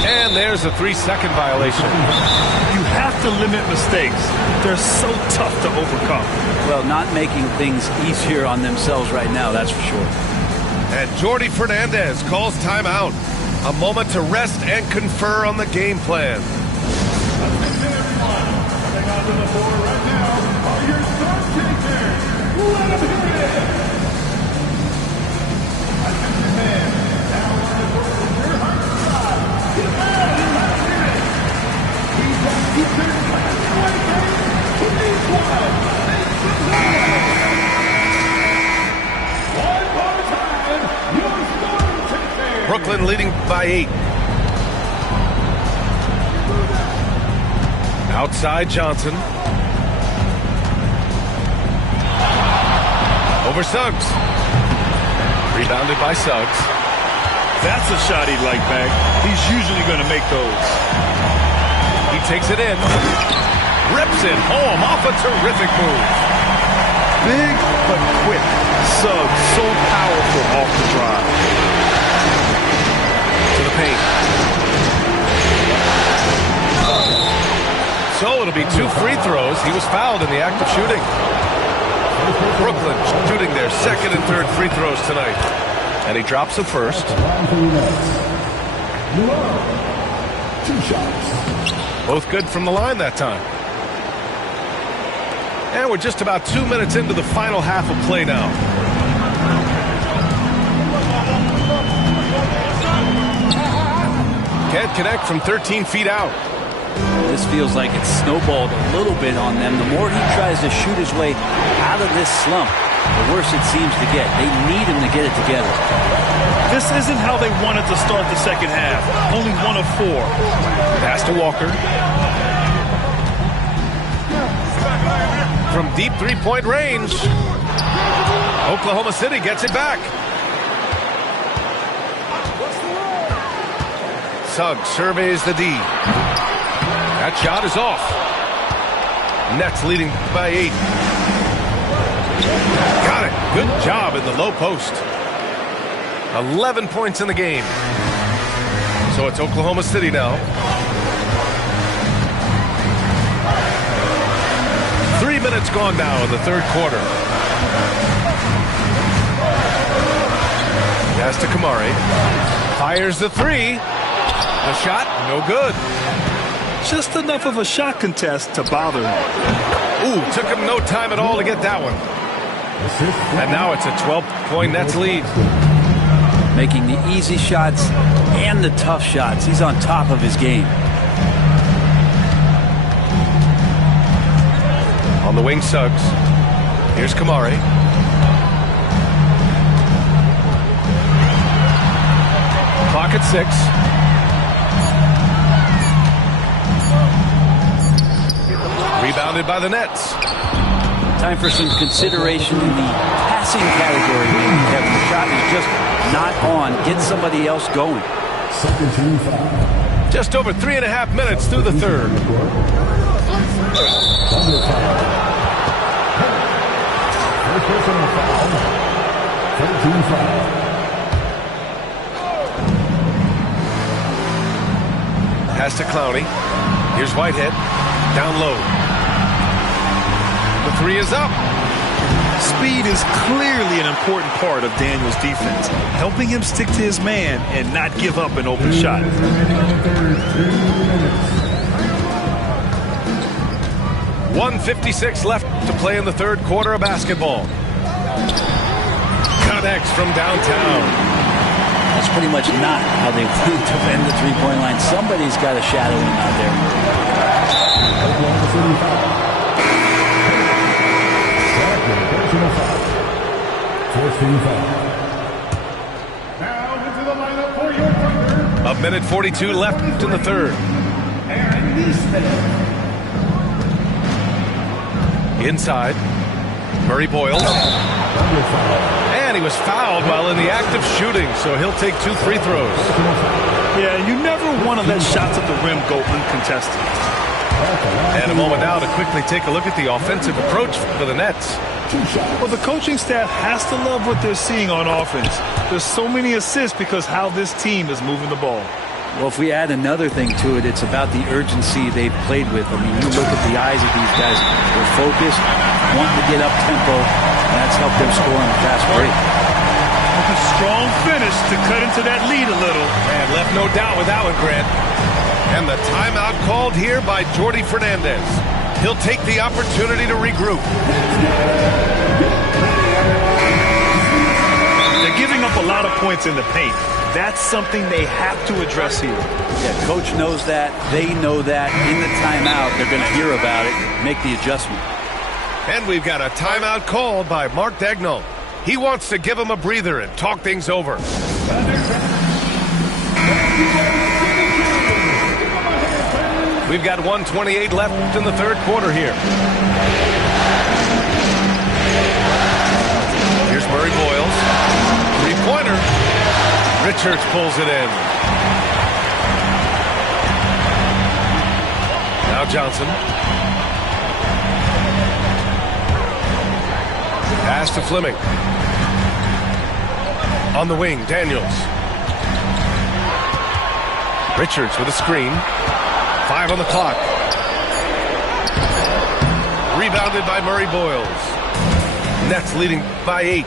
And there's a 3-second violation. You have to limit mistakes. They're so tough to overcome. Well, not making things easier on themselves right now, that's for sure. And Jordi Fernandez calls timeout. A moment to rest and confer on the game plan. On the floor right now are your star chasers. Let them hit it. Attention, man. Now on the court is your heart side. Brooklyn leading by 8. Outside Johnson. Over Suggs. Rebounded by Suggs. That's a shot he'd like back. He's usually going to make those. He takes it in. Rips it home off a terrific move. Big but quick. Suggs so powerful off the drive. To the paint. So it'll be 2 free throws. He was fouled in the act of shooting. Brooklyn shooting their second and third free throws tonight. And he drops the first. 2 shots. Both good from the line that time. And we're just about 2 minutes into the final half of play now. Can't connect from 13 feet out. This feels like it's snowballed a little bit on them. The more he tries to shoot his way out of this slump, the worse it seems to get. They need him to get it together. This isn't how they wanted to start the second half. Only 1 of 4. Pass to Walker. From deep three-point range. Oklahoma City gets it back. Suggs surveys the D. That shot is off. Nets leading by 8. Got it. Good job in the low post. 11 points in the game. So it's Oklahoma City now. 3 minutes gone now in the third quarter. Pass to Kamari. Fires the 3. The shot, no good. Just enough of a shot contest to bother him. Ooh, took him no time at all to get that one. And now it's a 12-point Nets lead. Making the easy shots and the tough shots. He's on top of his game. On the wing, Suggs. Here's Kamari. Clock at 6. Rebounded by the Nets. Time for some consideration in the passing category. Maybe, Kevin. The shot is just not on. Get somebody else going. Just over 3.5 minutes through the third. Pass to Clowney. Here's Whitehead. Down low. The 3 is up. Speed is clearly an important part of Daniel's defense, helping him stick to his man and not give up an open shot. 1:56 left to play in the third quarter of basketball. Connects from downtown. That's pretty much not how they defend the three-point line. Somebody's got to shadow him out there. Now into the lineup for your Thunder. 1:42 left in the third. Aaron Neesmith. Inside. Murray Boyles. And he was fouled while in the act of shooting, so he'll take 2 free throws. Yeah, you never want to let shots at the rim go uncontested. And a moment now to quickly take a look at the offensive approach for the Nets. Well, the coaching staff has to love what they're seeing on offense. There's so many assists because how this team is moving the ball. Well, if we add another thing to it, it's about the urgency they've played with. I mean, you look at the eyes of these guys. They're focused, wanting to get up tempo, and that's helped them score on the fast break. A strong finish to cut into that lead a little. And left no doubt with that one, Grant. And the timeout called here by Jordi Fernandez. He'll take the opportunity to regroup. They're giving up a lot of points in the paint. That's something they have to address here. Yeah, coach knows that. They know that. In the timeout, they're going to hear about it, make the adjustment. And we've got a timeout called by Mark Daigneault. He wants to give him a breather and talk things over. We've got 1:28 left in the third quarter here. Here's Murray Boyles. Three-pointer. Richards pulls it in. Now Johnson. Pass to Fleming. On the wing, Daniels. Richards with a screen. 5 on the clock. Rebounded by Murray Boyles. Nets leading by 8.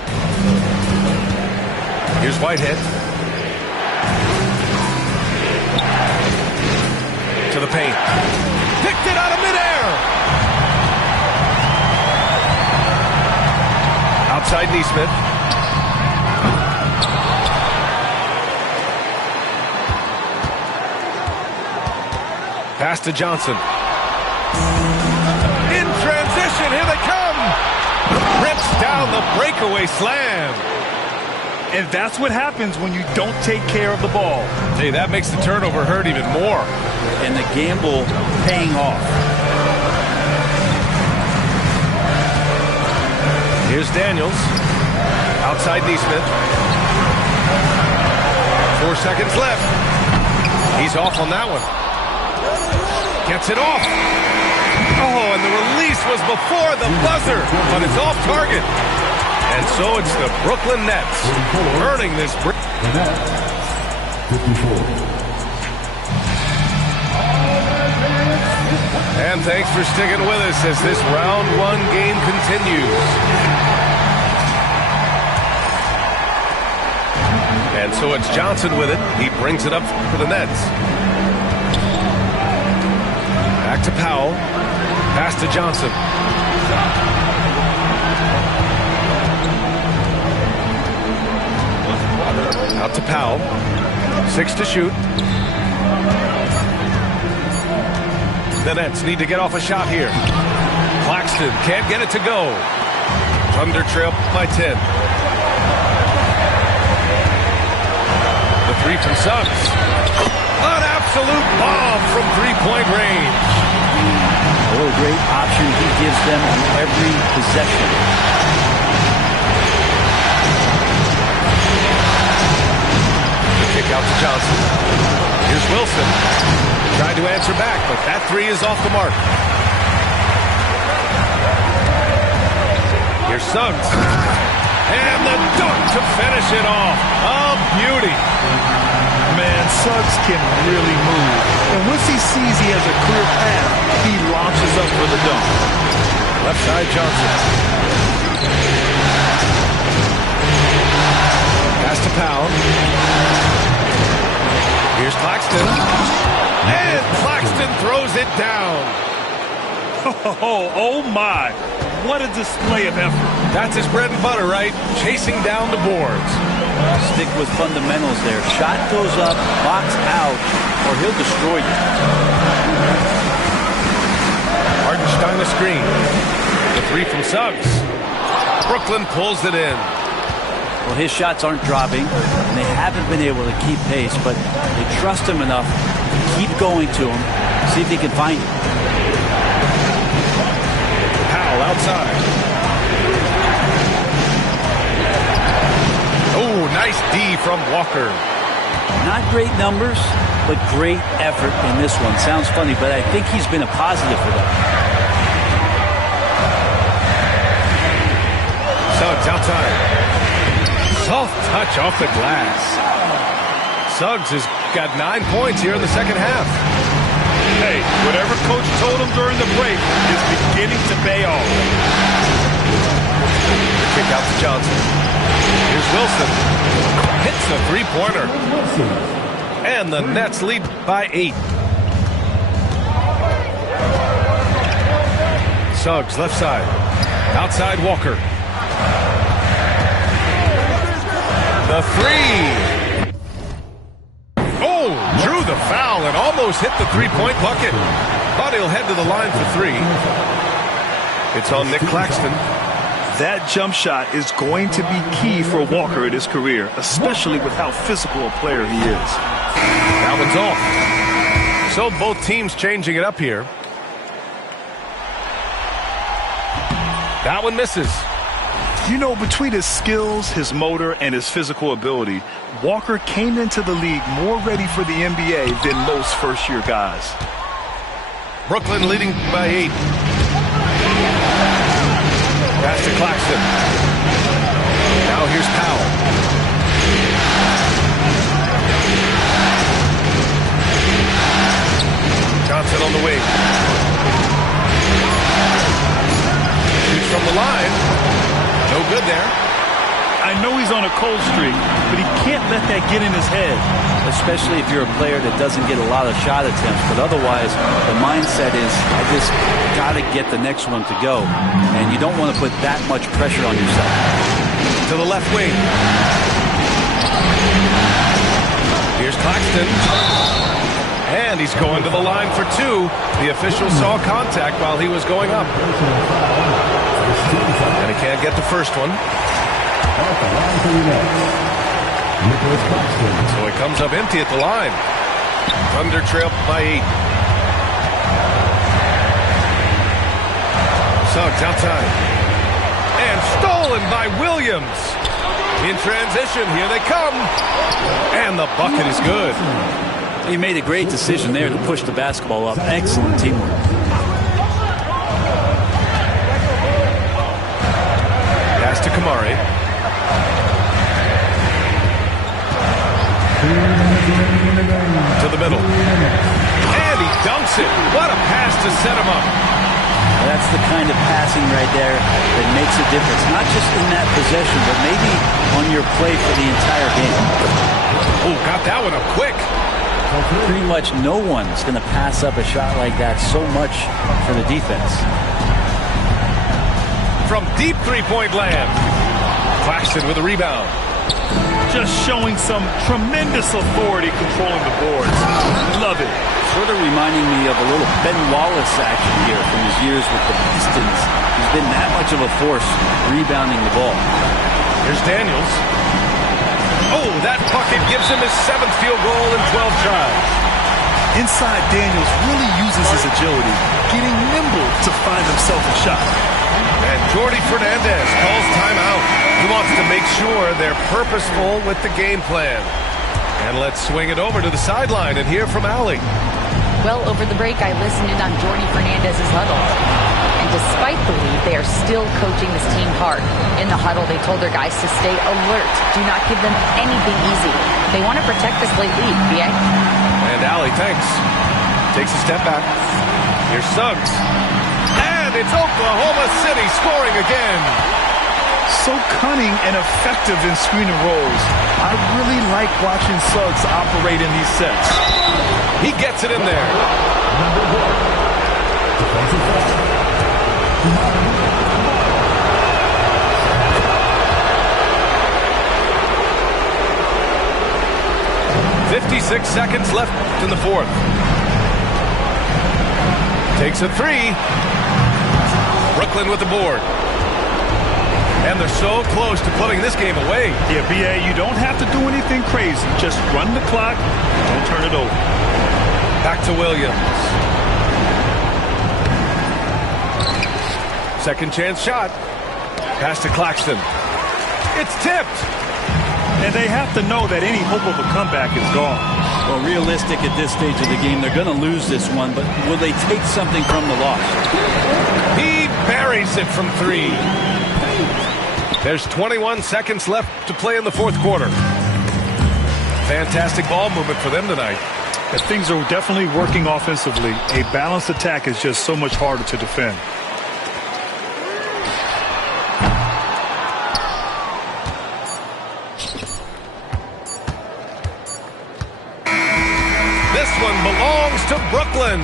Here's Whitehead. To the paint. Picked it out of midair. Outside Neesmith. Pass to Johnson. In transition, here they come. Rips down the breakaway slam. And that's what happens when you don't take care of the ball. Hey, that makes the turnover hurt even more. And the gamble paying off. Here's Daniels. Outside Neesmith. 4 seconds left. He's off on that one. Gets it off. Oh, and the release was before the buzzer, but it's off target. And so it's the Brooklyn Nets earning this break. And thanks for sticking with us as this round 1 game continues. And so it's Johnson with it. He brings it up for the Nets. Back to Powell. Pass to Johnson. Out to Powell. 6 to shoot. The Nets need to get off a shot here. Claxton can't get it to go. Thunder trail by 10. The 3 from Suggs. An absolute bomb from three-point range. What a great option he gives them on every possession. The kick out to Johnson. Here's Wilson. Tried to answer back, but that 3 is off the mark. Here's Suggs. And the dunk to finish it off. A beauty. Man, Suggs can really move. And once he sees he has a clear path, he launches up for the dunk. Left side Johnson. Pass to Powell. Here's Claxton. And Claxton throws it down. Oh my. What a display of effort. That's his bread and butter, right? Chasing down the boards. Stick with fundamentals there. Shot goes up, box out, or he'll destroy you. Hartenstein a screen. The 3 from Suggs. Brooklyn pulls it in. Well, his shots aren't dropping, and they haven't been able to keep pace, but they trust him enough to keep going to him, see if they can find him. Powell outside. Oh, nice D from Walker. Not great numbers, but great effort in this one. Sounds funny, but I think he's been a positive for them. Suggs outside. Soft touch off the glass. Suggs has got 9 points here in the second half. Hey, whatever coach told him during the break is beginning to pay off. The kick out to Johnson. Here's Wilson. Hits a three-pointer. And the Nets lead by 8. Suggs left side. Outside Walker. The 3. Oh, drew the foul and almost hit the three-point bucket. But he'll head to the line for 3. It's on Nick Claxton. That jump shot is going to be key for Walker in his career, especially with how physical a player he is. That one's off. So both teams changing it up here. That one misses. You know, between his skills, his motor, and his physical ability, Walker came into the league more ready for the NBA than most first-year guys. Brooklyn leading by 8. Pass to Claxton. Now here's Powell. Johnson on the wing. Shoots from the line. No good there. I know he's on a cold streak, but he can't let that get in his head. Especially if you're a player that doesn't get a lot of shot attempts. But otherwise, the mindset is, I just got to get the next one to go. And you don't want to put that much pressure on yourself. To the left wing. Here's Claxton. And he's going to the line for 2. The official saw contact while he was going up. And he can't get the first one. So he comes up empty at the line. Thunder trail by 8. Suggs outside. And stolen by Williams. In transition, here they come. And the bucket is good. He made a great decision there to push the basketball up. Excellent teamwork. Pass to Kamari. To the middle. And he dunks it. What a pass to set him up. That's the kind of passing right there that makes a difference. Not just in that possession, but maybe on your play for the entire game. Oh, got that one up quick. Pretty much no one's going to pass up a shot like that so much for the defense. From deep three-point land. Claxton with a rebound. Just showing some tremendous authority controlling the boards. Love it. Sort of reminding me of a little Ben Wallace action here from his years with the Pistons. He's been that much of a force rebounding the ball. Here's Daniels. Oh, that bucket gives him his 7th field goal in 12 tries. Inside, Daniels really uses his agility, getting nimble to find himself a shot. And Jordi Fernandez calls timeout. He wants to make sure they're purposeful with the game plan. And let's swing it over to the sideline and hear from Allie. Well, over the break, I listened in on Jordi Fernandez's huddle. And despite the lead, they are still coaching this team hard. In the huddle, they told their guys to stay alert. Do not give them anything easy. They want to protect this late lead, B.A. And Allie, thanks. Takes a step back. Here's Suggs. And it's Oklahoma City scoring again. So cunning and effective in screening rolls. I really like watching Suggs operate in these sets. He gets it in there. "56 seconds left in the 4th. Takes a 3. Brooklyn with the board. And they're so close to putting this game away. Yeah, B.A., you don't have to do anything crazy. Just run the clock. Don't turn it over. Back to Williams. Second chance shot. Pass to Claxton. It's tipped. And they have to know that any hope of a comeback is gone. Well, realistic at this stage of the game, they're going to lose this one, but will they take something from the loss? He buries it from 3. There's 21 seconds left to play in the 4th quarter. Fantastic ball movement for them tonight. And things are definitely working offensively. A balanced attack is just so much harder to defend. This one belongs to Brooklyn.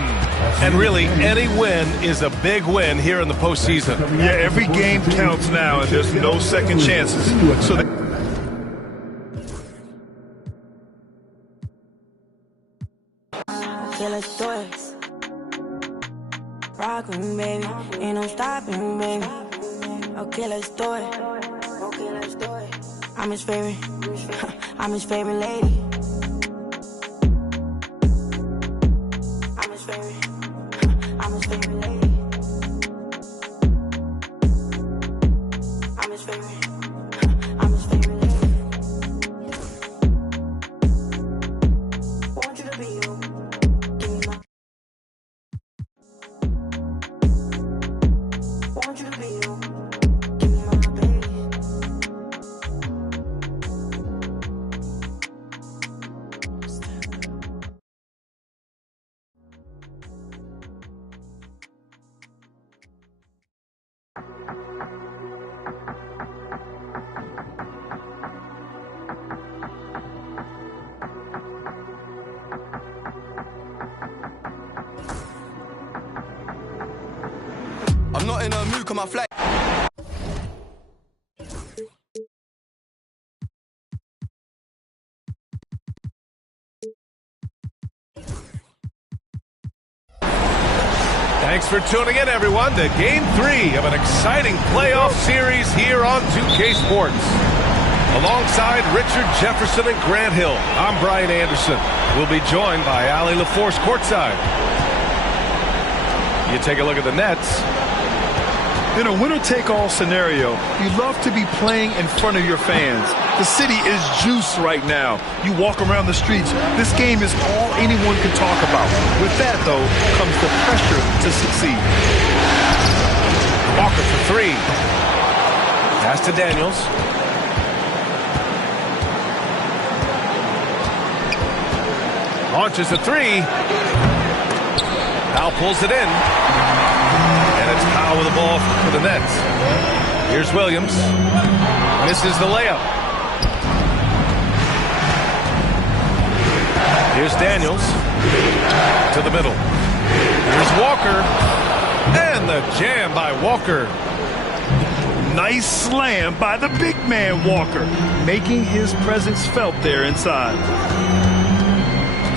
And really, any win is a big win here in the postseason. Yeah, every game counts now, and there's no second chances. So Rock with me, baby. Ain't no stopping, baby. Okay, let's do it. I'm his favorite. I'm his favorite lady. I'm his favorite. I'm his favorite lady. I'm his favorite. I'm his favorite lady. Want you to be you. Give me my. Want you to be you. Give me my baby. I'm not in a mood, come on, flight. Thanks for tuning in, everyone, to Game 3 of an exciting playoff series here on 2K Sports. Alongside Richard Jefferson and Grant Hill, I'm Brian Anderson. We'll be joined by Allie LaForce courtside. You take a look at the Nets. In a winner-take-all scenario, you love to be playing in front of your fans. The city is juiced right now. You walk around the streets. This game is all anyone can talk about. With that, though, comes the pressure to succeed. Walker for three. Pass to Daniels. Launches a three. Powell pulls it in. And it's Powell with the ball for the Nets. Here's Williams. Misses the layup. Here's Daniels. To the middle. Here's Walker. And the jam by Walker. Nice slam by the big man, Walker, making his presence felt there inside.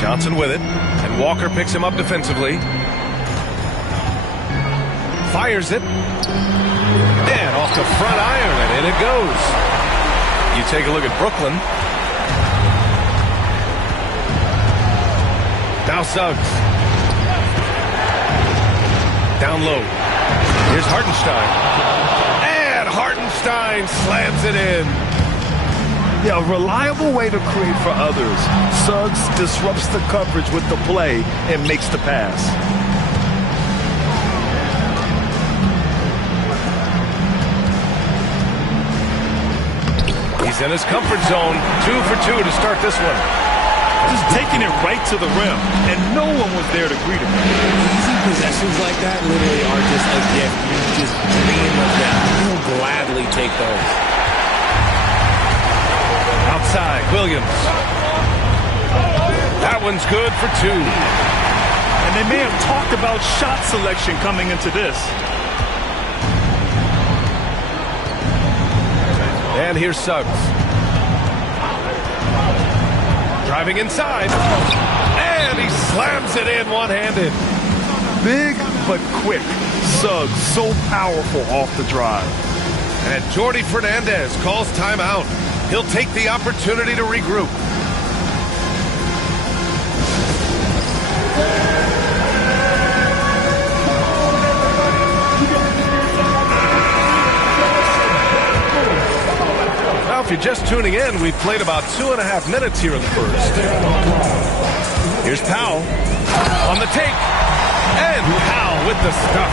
Johnson with it. And Walker picks him up defensively. Fires it. And off the front iron, and in it goes. You take a look at Brooklyn. Now Suggs. Down low. Here's Hartenstein. And Hartenstein slams it in. Yeah, a reliable way to create for others. Suggs disrupts the coverage with the play and makes the pass. He's in his comfort zone. 2 for 2 to start this one. Just taking it right to the rim, and no one was there to greet him. Easy possessions like that literally are just a gift. You just dream of them. You'll gladly take those. Outside, Williams. That one's good for 2. And they may have talked about shot selection coming into this. And here's Suggs. Driving inside. And he slams it in one-handed. Big but quick. Suggs so powerful off the drive. And Jordi Fernandez calls timeout. He'll take the opportunity to regroup. Now, if you're just tuning in, we've played about 2.5 minutes here in the first. Here's Powell on the take. And Powell with the stuff.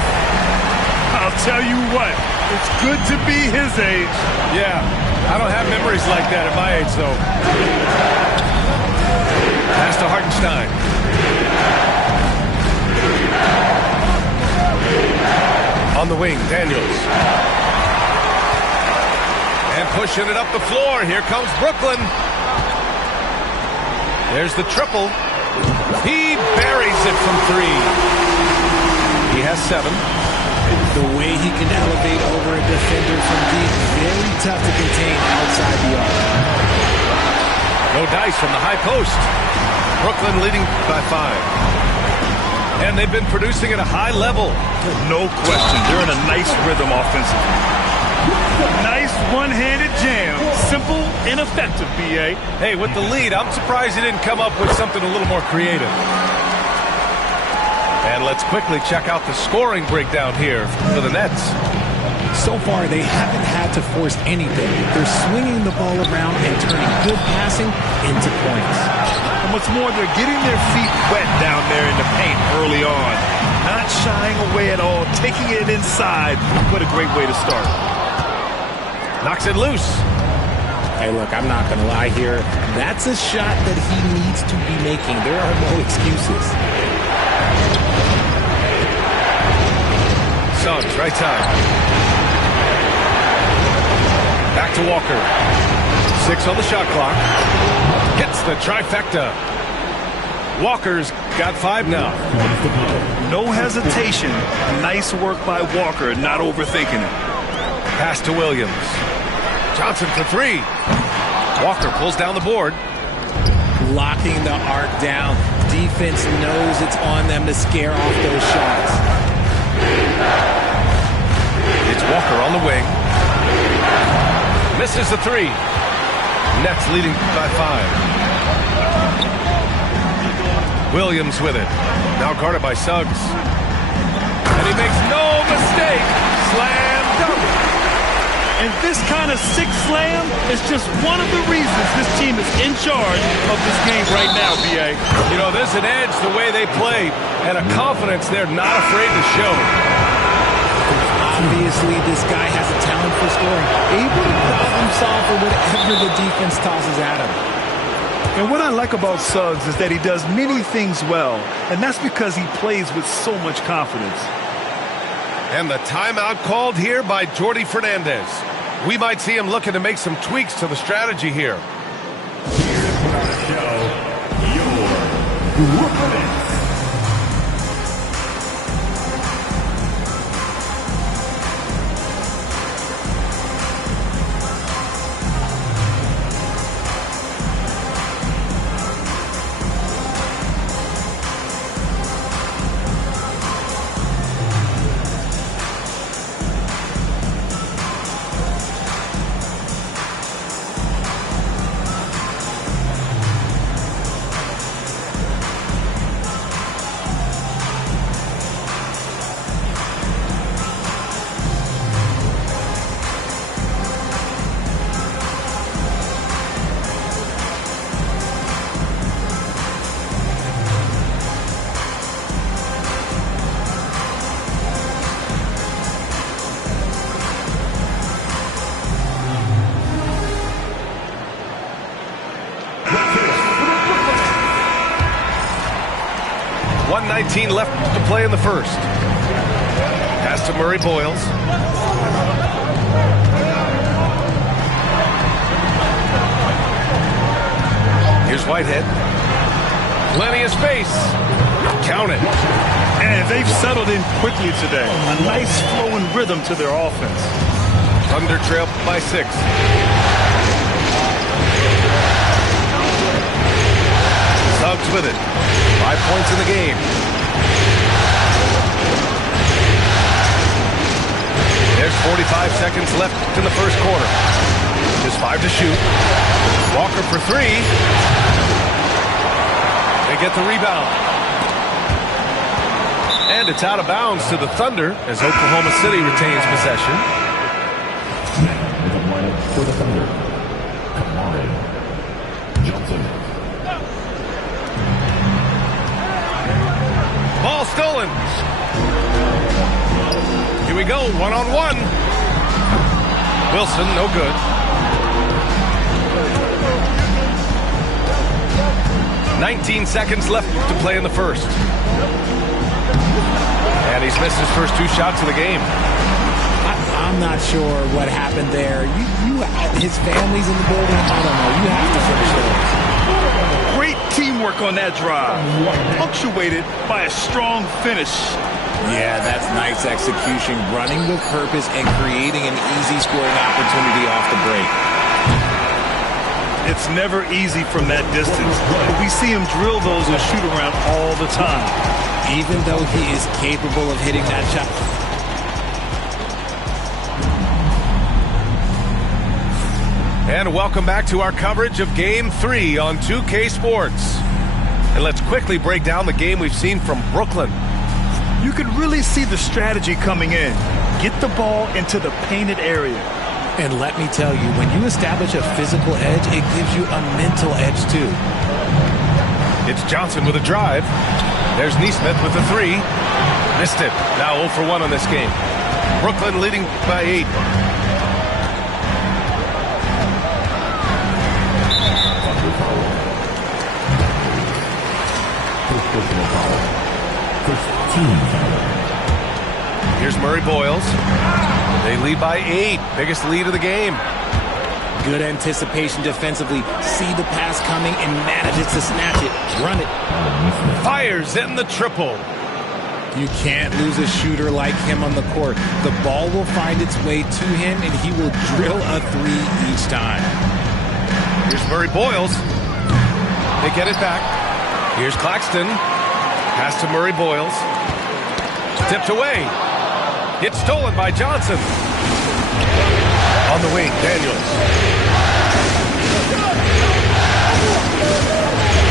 I'll tell you what, it's good to be his age. Yeah, I don't have memories like that at my age, though. Pass to Hartenstein. On the wing, Daniels. And pushing it up the floor. Here comes Brooklyn. There's the triple. He buries it from 3. He has 7. The way he can elevate over a defender from deep, very tough to contain outside the arc. No dice from the high post. Brooklyn leading by 5. And they've been producing at a high level. No question. They're in a nice rhythm offensively. Nice one-handed jam. Simple and effective, B.A. Hey, with the lead, I'm surprised he didn't come up with something a little more creative. And let's quickly check out the scoring breakdown here for the Nets. So far, they haven't had to force anything. They're swinging the ball around and turning good passing into points. And what's more, they're getting their feet wet down there in the paint early on. Not shying away at all, taking it inside. What a great way to start. Knocks it loose. Hey, look, I'm not going to lie here. That's a shot that he needs to be making. There are no excuses. Suggs, right side. Back to Walker. 6 on the shot clock. Gets the trifecta. Walker's got 5 now. No hesitation. Nice work by Walker, not overthinking it. Pass to Williams. Johnson for 3. Walker pulls down the board. Locking the arc down. Defense knows it's on them to scare off those shots. It's Walker on the wing. Misses the 3. Nets leading by 5. Williams with it. Now guarded by Suggs. And he makes no mistake. Slam dunk. And this kind of sick slam is just one of the reasons this team is in charge of this game right now, B.A. You know, there's an edge the way they play and a confidence they're not afraid to show. Obviously, this guy has a talent for scoring, able to problem solve for whatever the defense tosses at him. And what I like about Suggs is that he does many things well, and that's because he plays with so much confidence. And the timeout called here by Jordi Fernandez. We might see him looking to make some tweaks to the strategy here. Here's what our show, your Brooklyn. Left to play in the first. Pass to Murray Boyles. Here's Whitehead. Plenty of space. Count it. And they've settled in quickly today. A nice flowing rhythm to their offense. Thunder trail by 6. Suggs with it. 5 points in the game. There's 45 seconds left in the first quarter. Just 5 to shoot. Walker for 3. They get the rebound. And it's out of bounds to the Thunder as Oklahoma City retains possession. With a lineup for the Thunder, Kamari Johnson. Ball stolen. Here we go, 1-on-1. Wilson, no good. "19 seconds left to play in the first. And he's missed his first 2 shots of the game. I'm not sure what happened there. His family's in the building. I don't know. You have to finish it. Great teamwork on that drive, punctuated by a strong finish. Yeah, that's nice execution, running with purpose and creating an easy scoring opportunity off the break. It's never easy from that distance, but we see him drill those and shoot around all the time. Even though he is capable of hitting that shot. And welcome back to our coverage of Game 3 on 2K Sports. And let's quickly break down the game we've seen from Brooklyn. You can really see the strategy coming in. Get the ball into the painted area. And let me tell you, when you establish a physical edge, it gives you a mental edge too. It's Johnson with a drive. There's Neesmith with a 3. Missed it. Now 0 for 1 on this game. Brooklyn leading by 8. Here's Murray Boyles. They lead by 8. Biggest lead of the game. Good anticipation defensively. See the pass coming and manages to snatch it. Run it. Fires in the triple. You can't lose a shooter like him on the court. The ball will find its way to him, and he will drill a 3 each time. Here's Murray Boyles. They get it back. Here's Claxton. Pass to Murray Boyles. Tipped away. It's stolen by Johnson. On the wing, Daniels.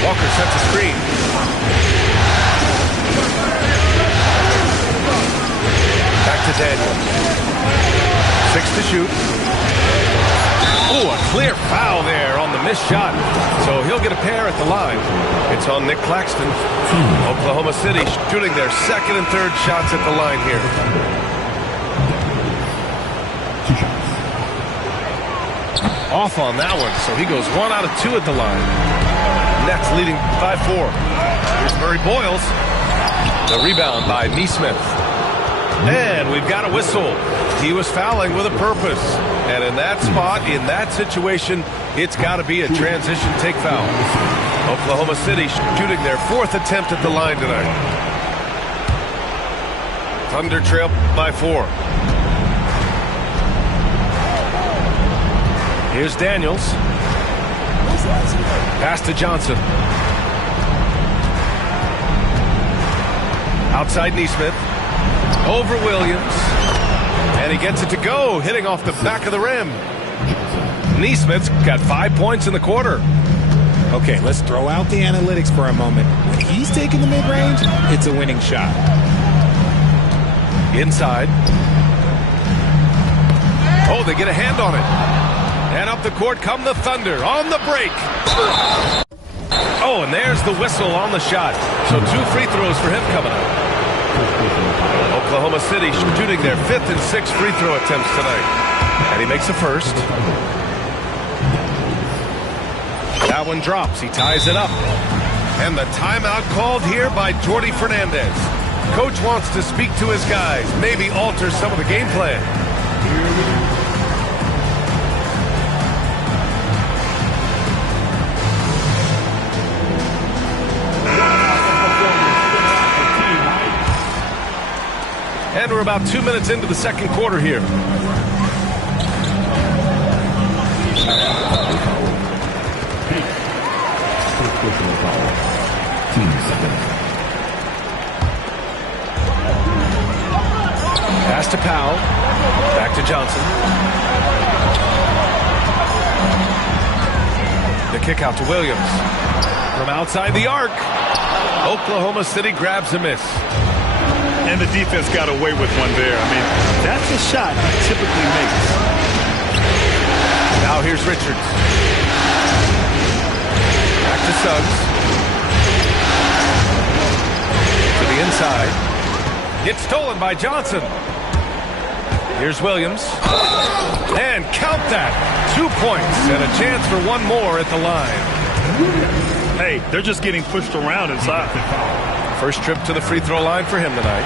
Walker sets a screen. Back to Daniels. 6 to shoot. Ooh, a clear foul there on the missed shot. So he'll get a pair at the line. It's on Nick Claxton. Oklahoma City shooting their second and third shots at the line here. Off on that one, so he goes 1 out of 2 at the line. Nets leading by 4. Here's Murray Boyles. The rebound by Neesmith. And we've got a whistle. He was fouling with a purpose. And in that spot, in that situation, it's got to be a transition take foul. Oklahoma City shooting their 4th attempt at the line tonight. Thunder trail by 4. Here's Daniels. Pass to Johnson. Outside Neesmith. Over Williams. And he gets it to go, hitting off the back of the rim. Neesmith's got 5 points in the quarter. Okay, let's throw out the analytics for a moment. When he's taking the mid-range, it's a winning shot. Inside. Oh, they get a hand on it. And up the court come the Thunder on the break. Oh, and there's the whistle on the shot. So 2 free throws for him coming up. Oklahoma City shooting their 5th and 6th free throw attempts tonight. And he makes a first. That one drops. He ties it up. And the timeout called here by Jordi Fernandez. Coach wants to speak to his guys, maybe alter some of the game plan. And we're about 2 minutes into the second quarter here. Pass to Powell. Back to Johnson. The kick out to Williams. From outside the arc. Oklahoma City grabs a miss. And the defense got away with one there. I mean, that's a shot he typically makes. Now here's Richards. Back to Suggs. To the inside. Gets stolen by Johnson. Here's Williams. And count that. 2 points and a chance for one more at the line. Hey, they're just getting pushed around inside. First trip to the free throw line for him tonight.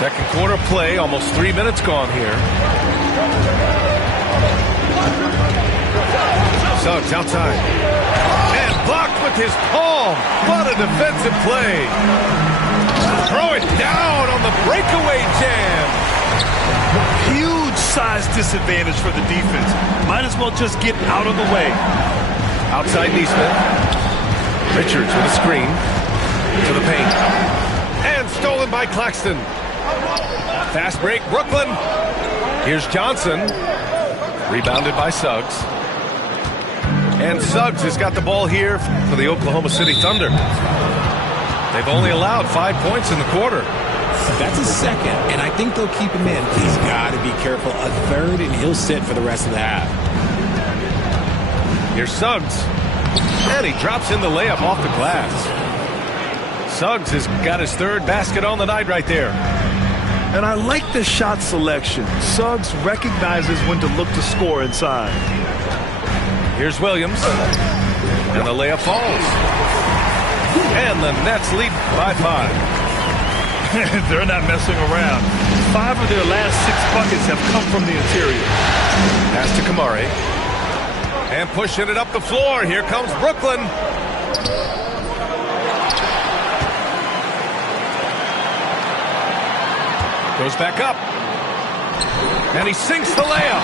Second quarter play, almost 3 minutes gone here. Suggs outside. And blocked with his palm. What a defensive play. Throw it down on the breakaway jam. Huge size disadvantage for the defense. Might as well just get out of the way. Outside Neesmith. Richards with a screen to the paint. And stolen by Claxton. Fast break, Brooklyn. Here's Johnson. Rebounded by Suggs. And Suggs has got the ball here for the Oklahoma City Thunder. They've only allowed 5 points in the quarter. That's a second, and I think they'll keep him in. He's got to be careful. A third, and he'll sit for the rest of the half. Here's Suggs. And he drops in the layup off the glass. Suggs has got his third basket on the night right there. And I like the shot selection. Suggs recognizes when to look to score inside. Here's Williams. And the layup falls. And the Nets lead by 5. They're not messing around. 5 of their last 6 buckets have come from the interior. Pass to Kamari. And pushing it up the floor. Here comes Brooklyn. Goes back up. And he sinks the layup.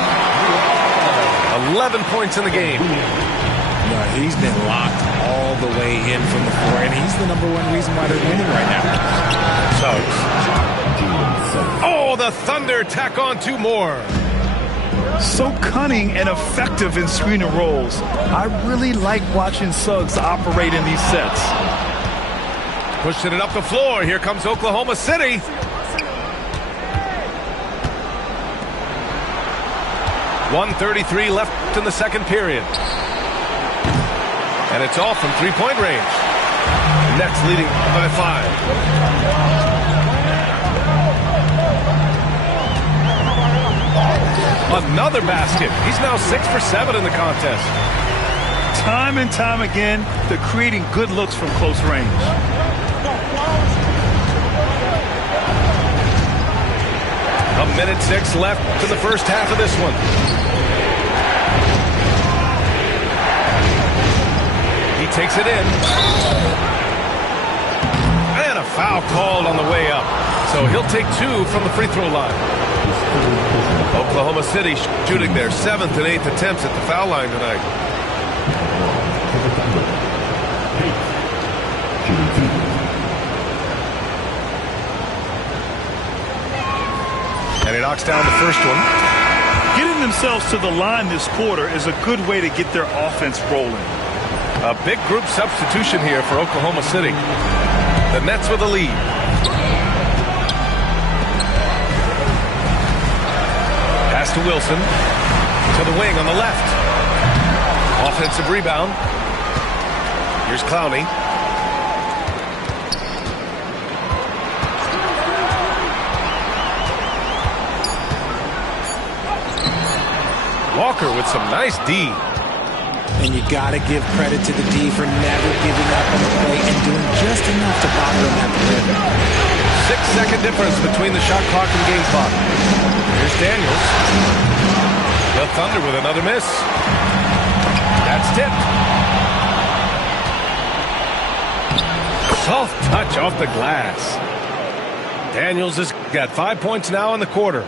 11 points in the game. No, he's been locked all the way in from the floor, and he's the #1 reason why they're winning right now. Suggs. Oh, the Thunder tack on 2 more. So cunning and effective in screen and rolls. I really like watching Suggs operate in these sets. Pushing it up the floor. Here comes Oklahoma City. .133 left in the second period. And it's all from three-point range. Nets leading by 5. Another basket. He's now 6 for 7 in the contest. Time and time again, they're creating good looks from close range. A minute 6 left in the first half of this one. He takes it in. And a foul called on the way up. So he'll take 2 from the free throw line. Oklahoma City shooting their 7th and 8th attempts at the foul line tonight. And he knocks down the first one. Getting themselves to the line this quarter is a good way to get their offense rolling. A big group substitution here for Oklahoma City. The Nets with the lead. Pass to Wilson. To the wing on the left. Offensive rebound. Here's Clowney. Walker with some nice D. And you got to give credit to the D for never giving up on the play and doing just enough to bother them at the rim. 6-second difference between the shot clock and game clock. Here's Daniels. The Thunder with another miss. That's tipped. Soft touch off the glass. Daniels has got 5 points now in the quarter.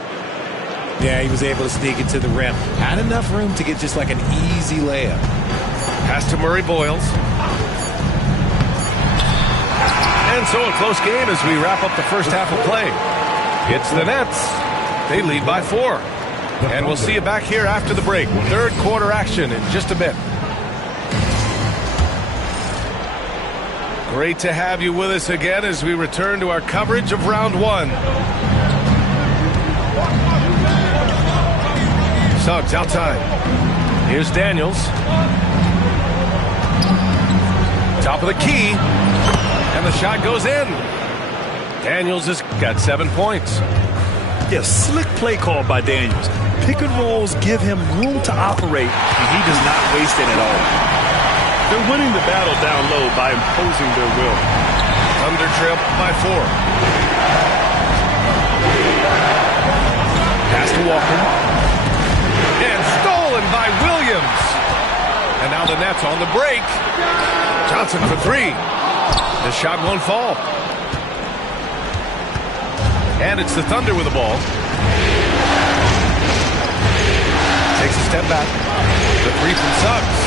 Yeah, he was able to sneak it to the rim. Had enough room to get just like an easy layup. Pass to Murray Boyles. And so a close game as we wrap up the first half of play. It's the Nets. They lead by 4. And we'll see you back here after the break. Third quarter action in just a bit. Great to have you with us again as we return to our coverage of round 1. Suggs outside. Here's Daniels. Top of the key. And the shot goes in. Daniels has got 7 points. Yeah, slick play call by Daniels. Pick and rolls give him room to operate, and he does not waste it at all. They're winning the battle down low by imposing their will. Thunder trail by 4. Pass to Walker. And stolen by Williams. And now the Nets on the break. Johnson for 3. The shot won't fall. And it's the Thunder with the ball. Takes a step back. The 3 from Suggs.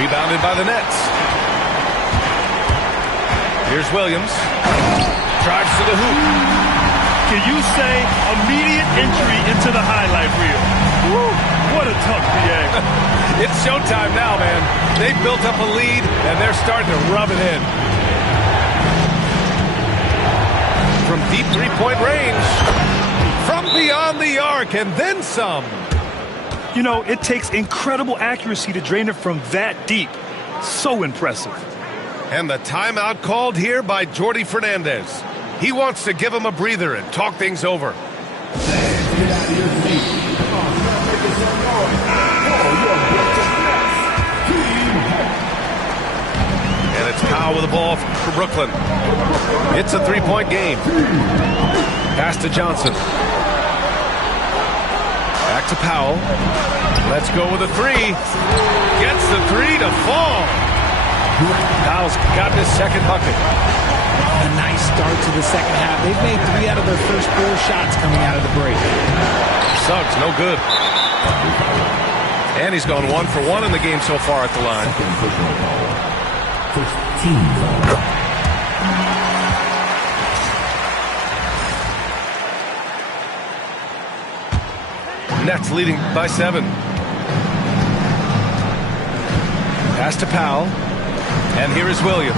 Rebounded by the Nets. Here's Williams. Drives to the hoop. can you say immediate entry into the highlight reel? Woo, what a tough PA. It's showtime now, man. They've built up a lead, and they're starting to rub it in. From deep three-point range. From beyond the arc, and then some. You know, it takes incredible accuracy to drain it from that deep. So impressive. And the timeout called here by Jordi Fernandez. He wants to give him a breather and talk things over. And it's Powell with the ball for Brooklyn. It's a three-point game. Pass to Johnson. Back to Powell. Let's go with a three. Gets the three to fall. Powell's got his second bucket. A nice start to the second half. They've made 3 out of their first 4 shots coming out of the break. Suggs, no good. And he's gone 1 for 1 in the game so far at the line. Nets leading by 7. Pass to Powell. And here is Williams.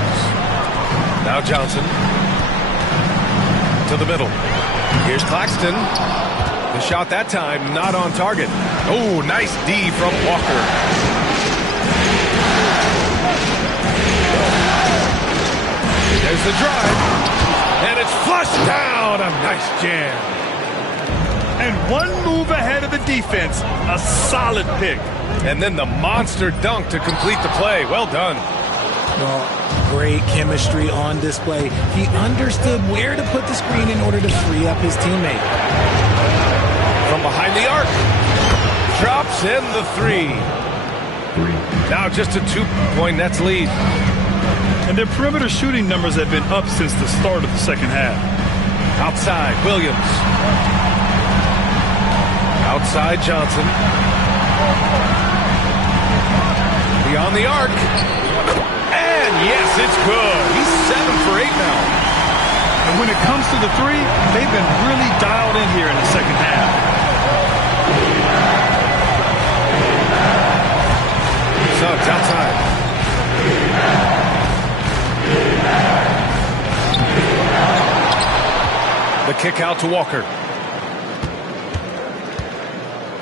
Now Johnson. To the middle. Here's Claxton. The shot that time not on target. Oh, nice D from Walker. There's the drive. And it's flushed down. A nice jam. And one move ahead of the defense. A solid pick. And then the monster dunk to complete the play. Well done. Well, great chemistry on display. He understood where to put the screen in order to free up his teammate. From behind the arc. Drops in the 3. Now just a 2-point Nets lead. And their perimeter shooting numbers have been up since the start of the second half. Outside, Williams. Outside, Johnson. Beyond the arc. And yes, it's good. He's 7 for 8 now. And when it comes to the 3, they've been really dialed in here in the second half. Suggs outside. The kick out to Walker.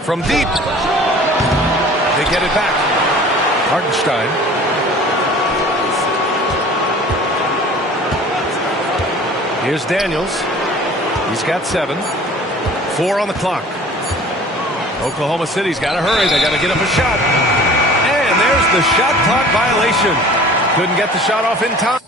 From deep. They get it back. Hartenstein. Here's Daniels. He's got 7. 4 on the clock. Oklahoma City's got to hurry. They got to get up a shot. And there's the shot clock violation. Couldn't get the shot off in time.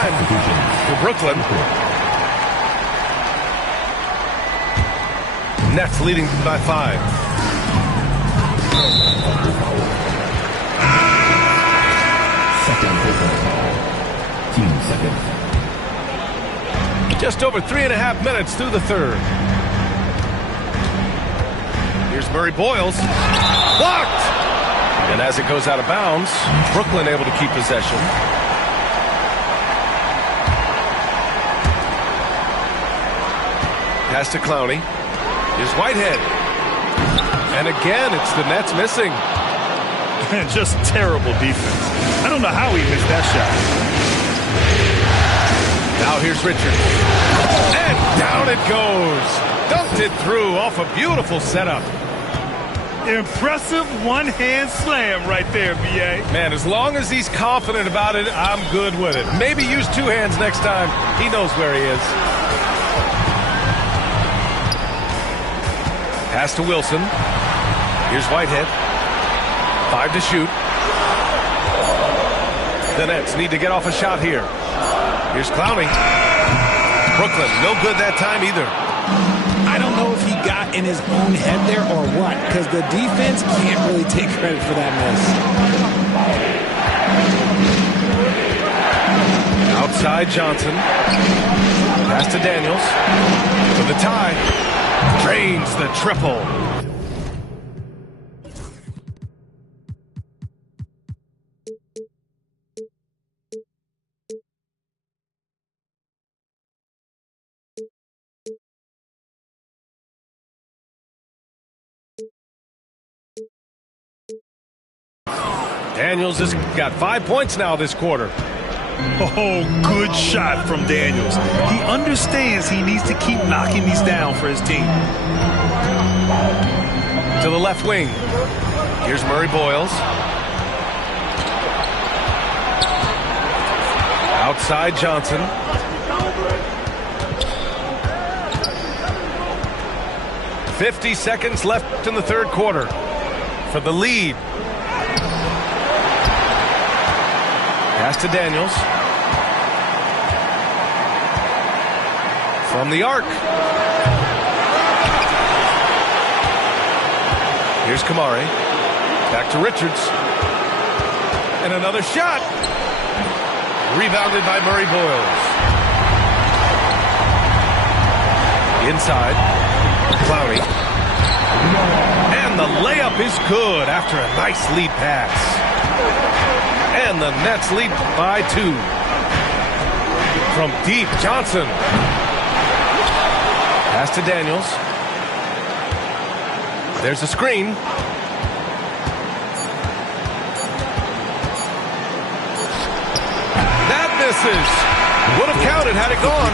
For Brooklyn. Nets leading by 5. Team seconds. Just over 3.5 minutes through the third. Here's Murray Boyles. Blocked! And as it goes out of bounds, Brooklyn able to keep possession. Pass to Clowney. Here's Whitehead. And again, it's the Nets missing. Just terrible defense. I don't know how he missed that shot. Now here's Richards. And down it goes. Dunked it through off a beautiful setup. Impressive one-hand slam right there, B.A. Man, as long as he's confident about it, I'm good with it. Maybe use 2 hands next time. He knows where he is. Pass to Wilson. Here's Whitehead. 5 to shoot. The Nets need to get off a shot here. Here's Clowney. Brooklyn, no good that time either. I don't know if he got in his own head there or what, because the defense can't really take credit for that miss. Outside Johnson. Pass to Daniels. For the tie. Drains the triple. Daniels has got 5 points now this quarter. Oh, good shot from Daniels. He understands he needs to keep knocking these down for his team. To the left wing. Here's Murray Boyles. Outside Johnson. .50 seconds left in the third quarter for the lead. Pass to Daniels. From the arc. Here's Kamari. Back to Richards. And another shot. Rebounded by Murray Boyles. Inside. Clowney. And the layup is good after a nice lead pass. And the Nets lead by 2. From deep, Johnson. Pass to Daniels. There's a screen. That misses. Would have counted had it gone.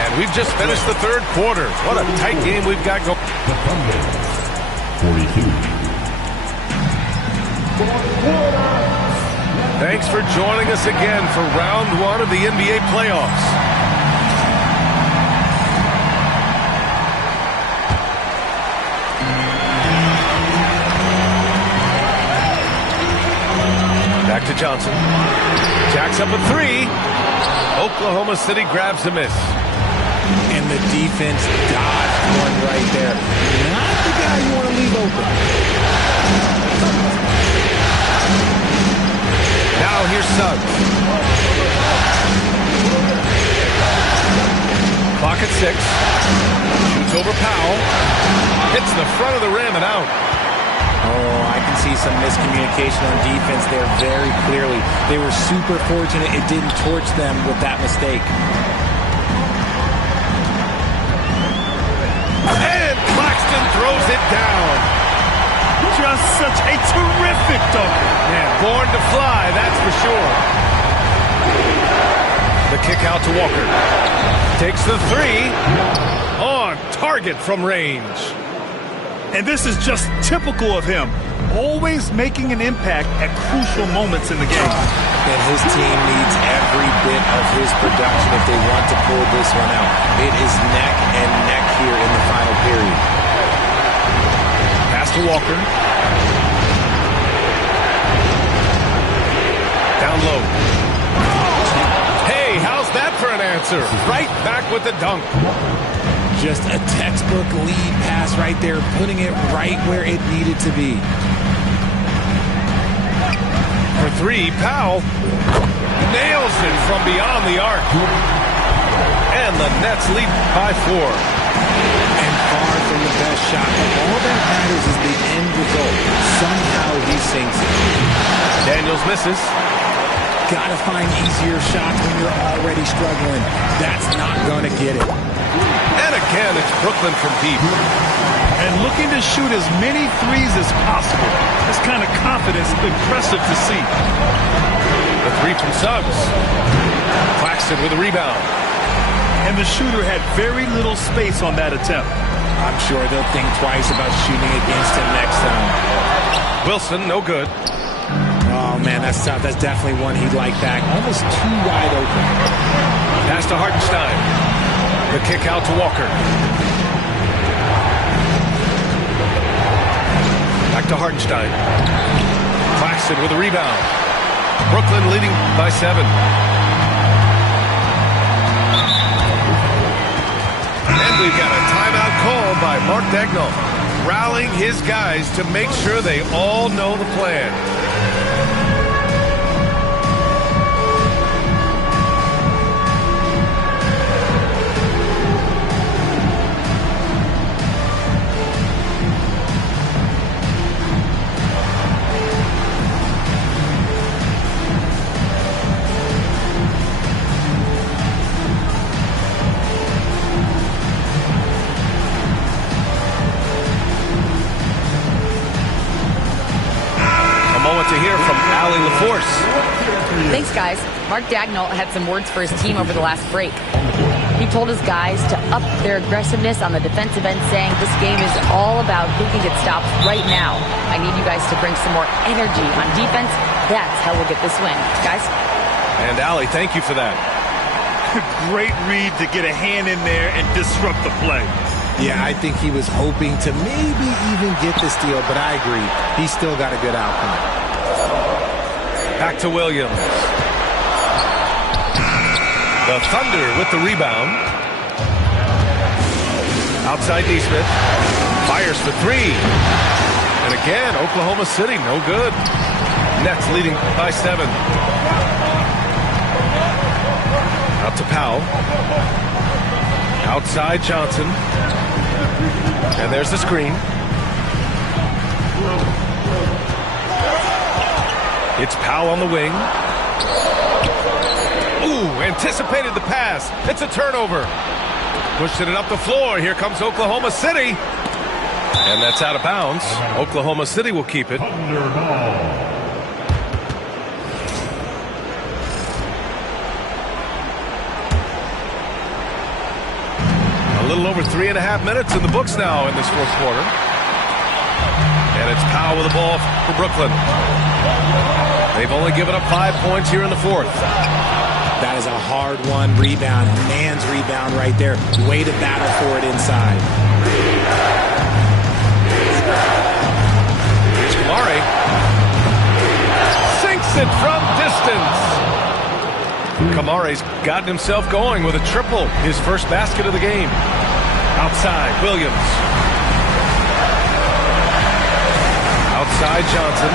And we've just finished the third quarter. What a tight game we've got going. The Thunder, 42. Thanks for joining us again for round 1 of the NBA playoffs. Back to Johnson. Jacks up a 3. Oklahoma City grabs a miss. And the defense dodged one right there. Not the guy you want to leave open. Now here's Suggs. Clock at 6. Shoots over Powell. Hits the front of the rim and out. Oh, I can see some miscommunication on defense there very clearly. They were super fortunate it didn't torch them with that mistake. And Claxton throws it down. Just such a terrific dunker. Man, born to fly, that's for sure. The kick out to Walker. Takes the 3. On target from range. And this is just typical of him. Always making an impact at crucial moments in the game. And his team needs every bit of his production if they want to pull this one out. It is neck and neck here in the final period. Pass to Walker. Down low. Hey, how's that for an answer? Right back with the dunk. Just a textbook lead pass right there, putting it right where it needed to be. For 3, Powell nails it from beyond the arc. And the Nets lead by 4. And far from the best shot, but all that matters is the end result. Somehow he sinks it. Daniels misses. Gotta find easier shots when you're already struggling. That's not gonna get it. And again, it's Brooklyn from deep. And looking to shoot as many threes as possible. This kind of confidence is impressive to see. The 3 from Suggs. Claxton with a rebound. And the shooter had very little space on that attempt. I'm sure they'll think twice about shooting against him next time. Wilson, no good. Oh, man, that's tough. That's definitely one he'd like back. Almost too wide open. Pass to Hartenstein. The kick out to Walker. Back to Hartenstein. Claxton with a rebound. Brooklyn leading by 7. And we've got a timeout called by Mark Daigneault, rallying his guys to make sure they all know the plan. Thanks, guys. Mark Daigneault had some words for his team over the last break. He told his guys to up their aggressiveness on the defensive end, saying this game is all about who can get stops right now. I need you guys to bring some more energy on defense. That's how we'll get this win. Guys? And Allie, thank you for that. Great read to get a hand in there and disrupt the play. Yeah, I think he was hoping to maybe even get the steal, but I agree. He still got a good outcome. Back to Williams. The Thunder with the rebound. Outside Nesmith. Fires for three. And again, Oklahoma City, no good. Nets leading by 7. Out to Powell. Outside Johnson. And there's the screen. It's Powell on the wing. Ooh, anticipated the pass. It's a turnover. Pushing it up the floor. Here comes Oklahoma City. And that's out of bounds. Oklahoma City will keep it. A little over 3.5 minutes in the books now in this fourth quarter. And it's Powell with the ball for Brooklyn. They've only given up 5 points here in the fourth. That is a hard-won rebound. Man's rebound right there. Way to battle for it inside. Here's Kamari. Sinks it from distance. Kamari's gotten himself going with a triple. His first basket of the game. Outside, Williams. Outside, Johnson.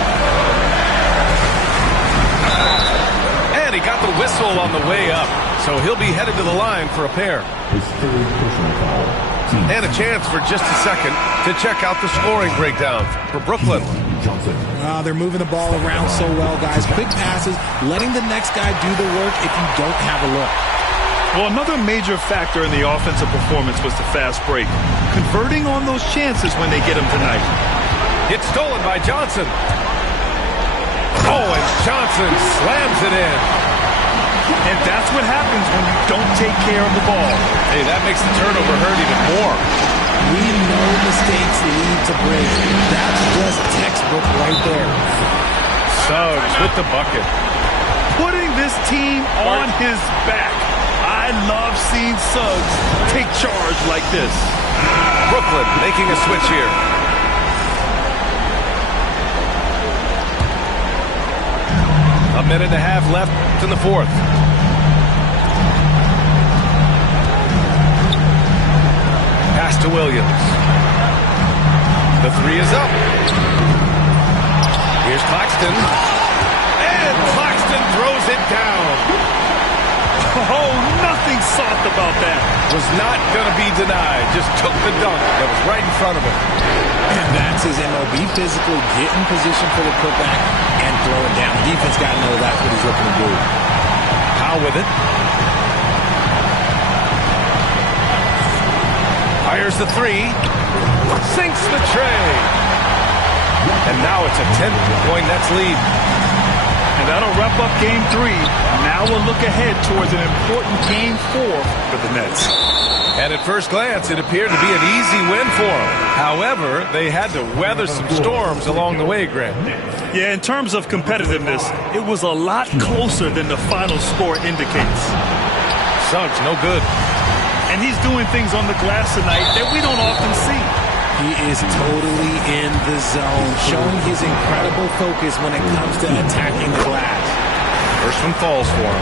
And he got the whistle on the way up. So he'll be headed to the line for a pair. And a chance for just a second to check out the scoring breakdown for Brooklyn. They're moving the ball around so well, guys. Quick passes, letting the next guy do the work if you don't have a look. Well, another major factor in the offensive performance was the fast break. Converting on those chances when they get them tonight. It's stolen by Johnson. Oh, and Johnson slams it in. And that's what happens when you don't take care of the ball. Hey, that makes the turnover hurt even more. We know mistakes lead to breaks. That's just textbook right there. Suggs with the bucket. Putting this team on his back. I love seeing Suggs take charge like this. Brooklyn making a switch here. A minute and a half left in the fourth. Pass to Williams. The three is up. Here's Claxton. And Claxton throws it down. Oh, nothing soft about that. Was not going to be denied. Just took the dunk that was right in front of him. And that's his MO. Be physical, get in position for the putback, and throw it down. Defense got to know that's what he's looking to do. Powell with it. Fires the three. Sinks the tray. And now it's a 10-point Nets lead. And that'll wrap up Game 3. Now we'll look ahead towards an important Game 4 for the Nets. And at first glance, it appeared to be an easy win for them. However, they had to weather some storms along the way, Grant. Yeah, in terms of competitiveness, it was a lot closer than the final score indicates. Suggs, no good. And he's doing things on the glass tonight that we don't often see. He is totally in the zone, showing his incredible focus when it comes to attacking the glass. First one falls for him.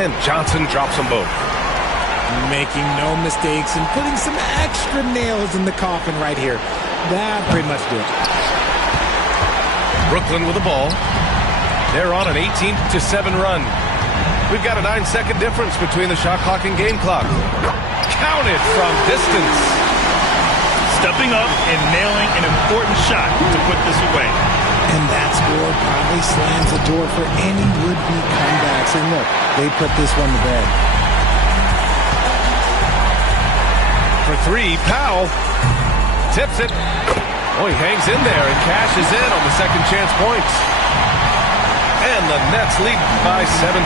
And Johnson drops them both. Making no mistakes and putting some extra nails in the coffin right here. That pretty much did it. Brooklyn with the ball. They're on an 18-7 run. We've got a 9-second difference between the shot clock and game clock. Counted from distance. Stepping up and nailing an important shot to put this away. And that score probably slams the door for any would-be comebacks. And look, they put this one to bed. For three, Powell tips it. Oh, he hangs in there and cashes in on the second chance points. And the Nets lead by 17.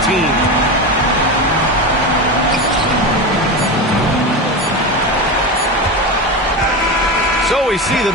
So we see the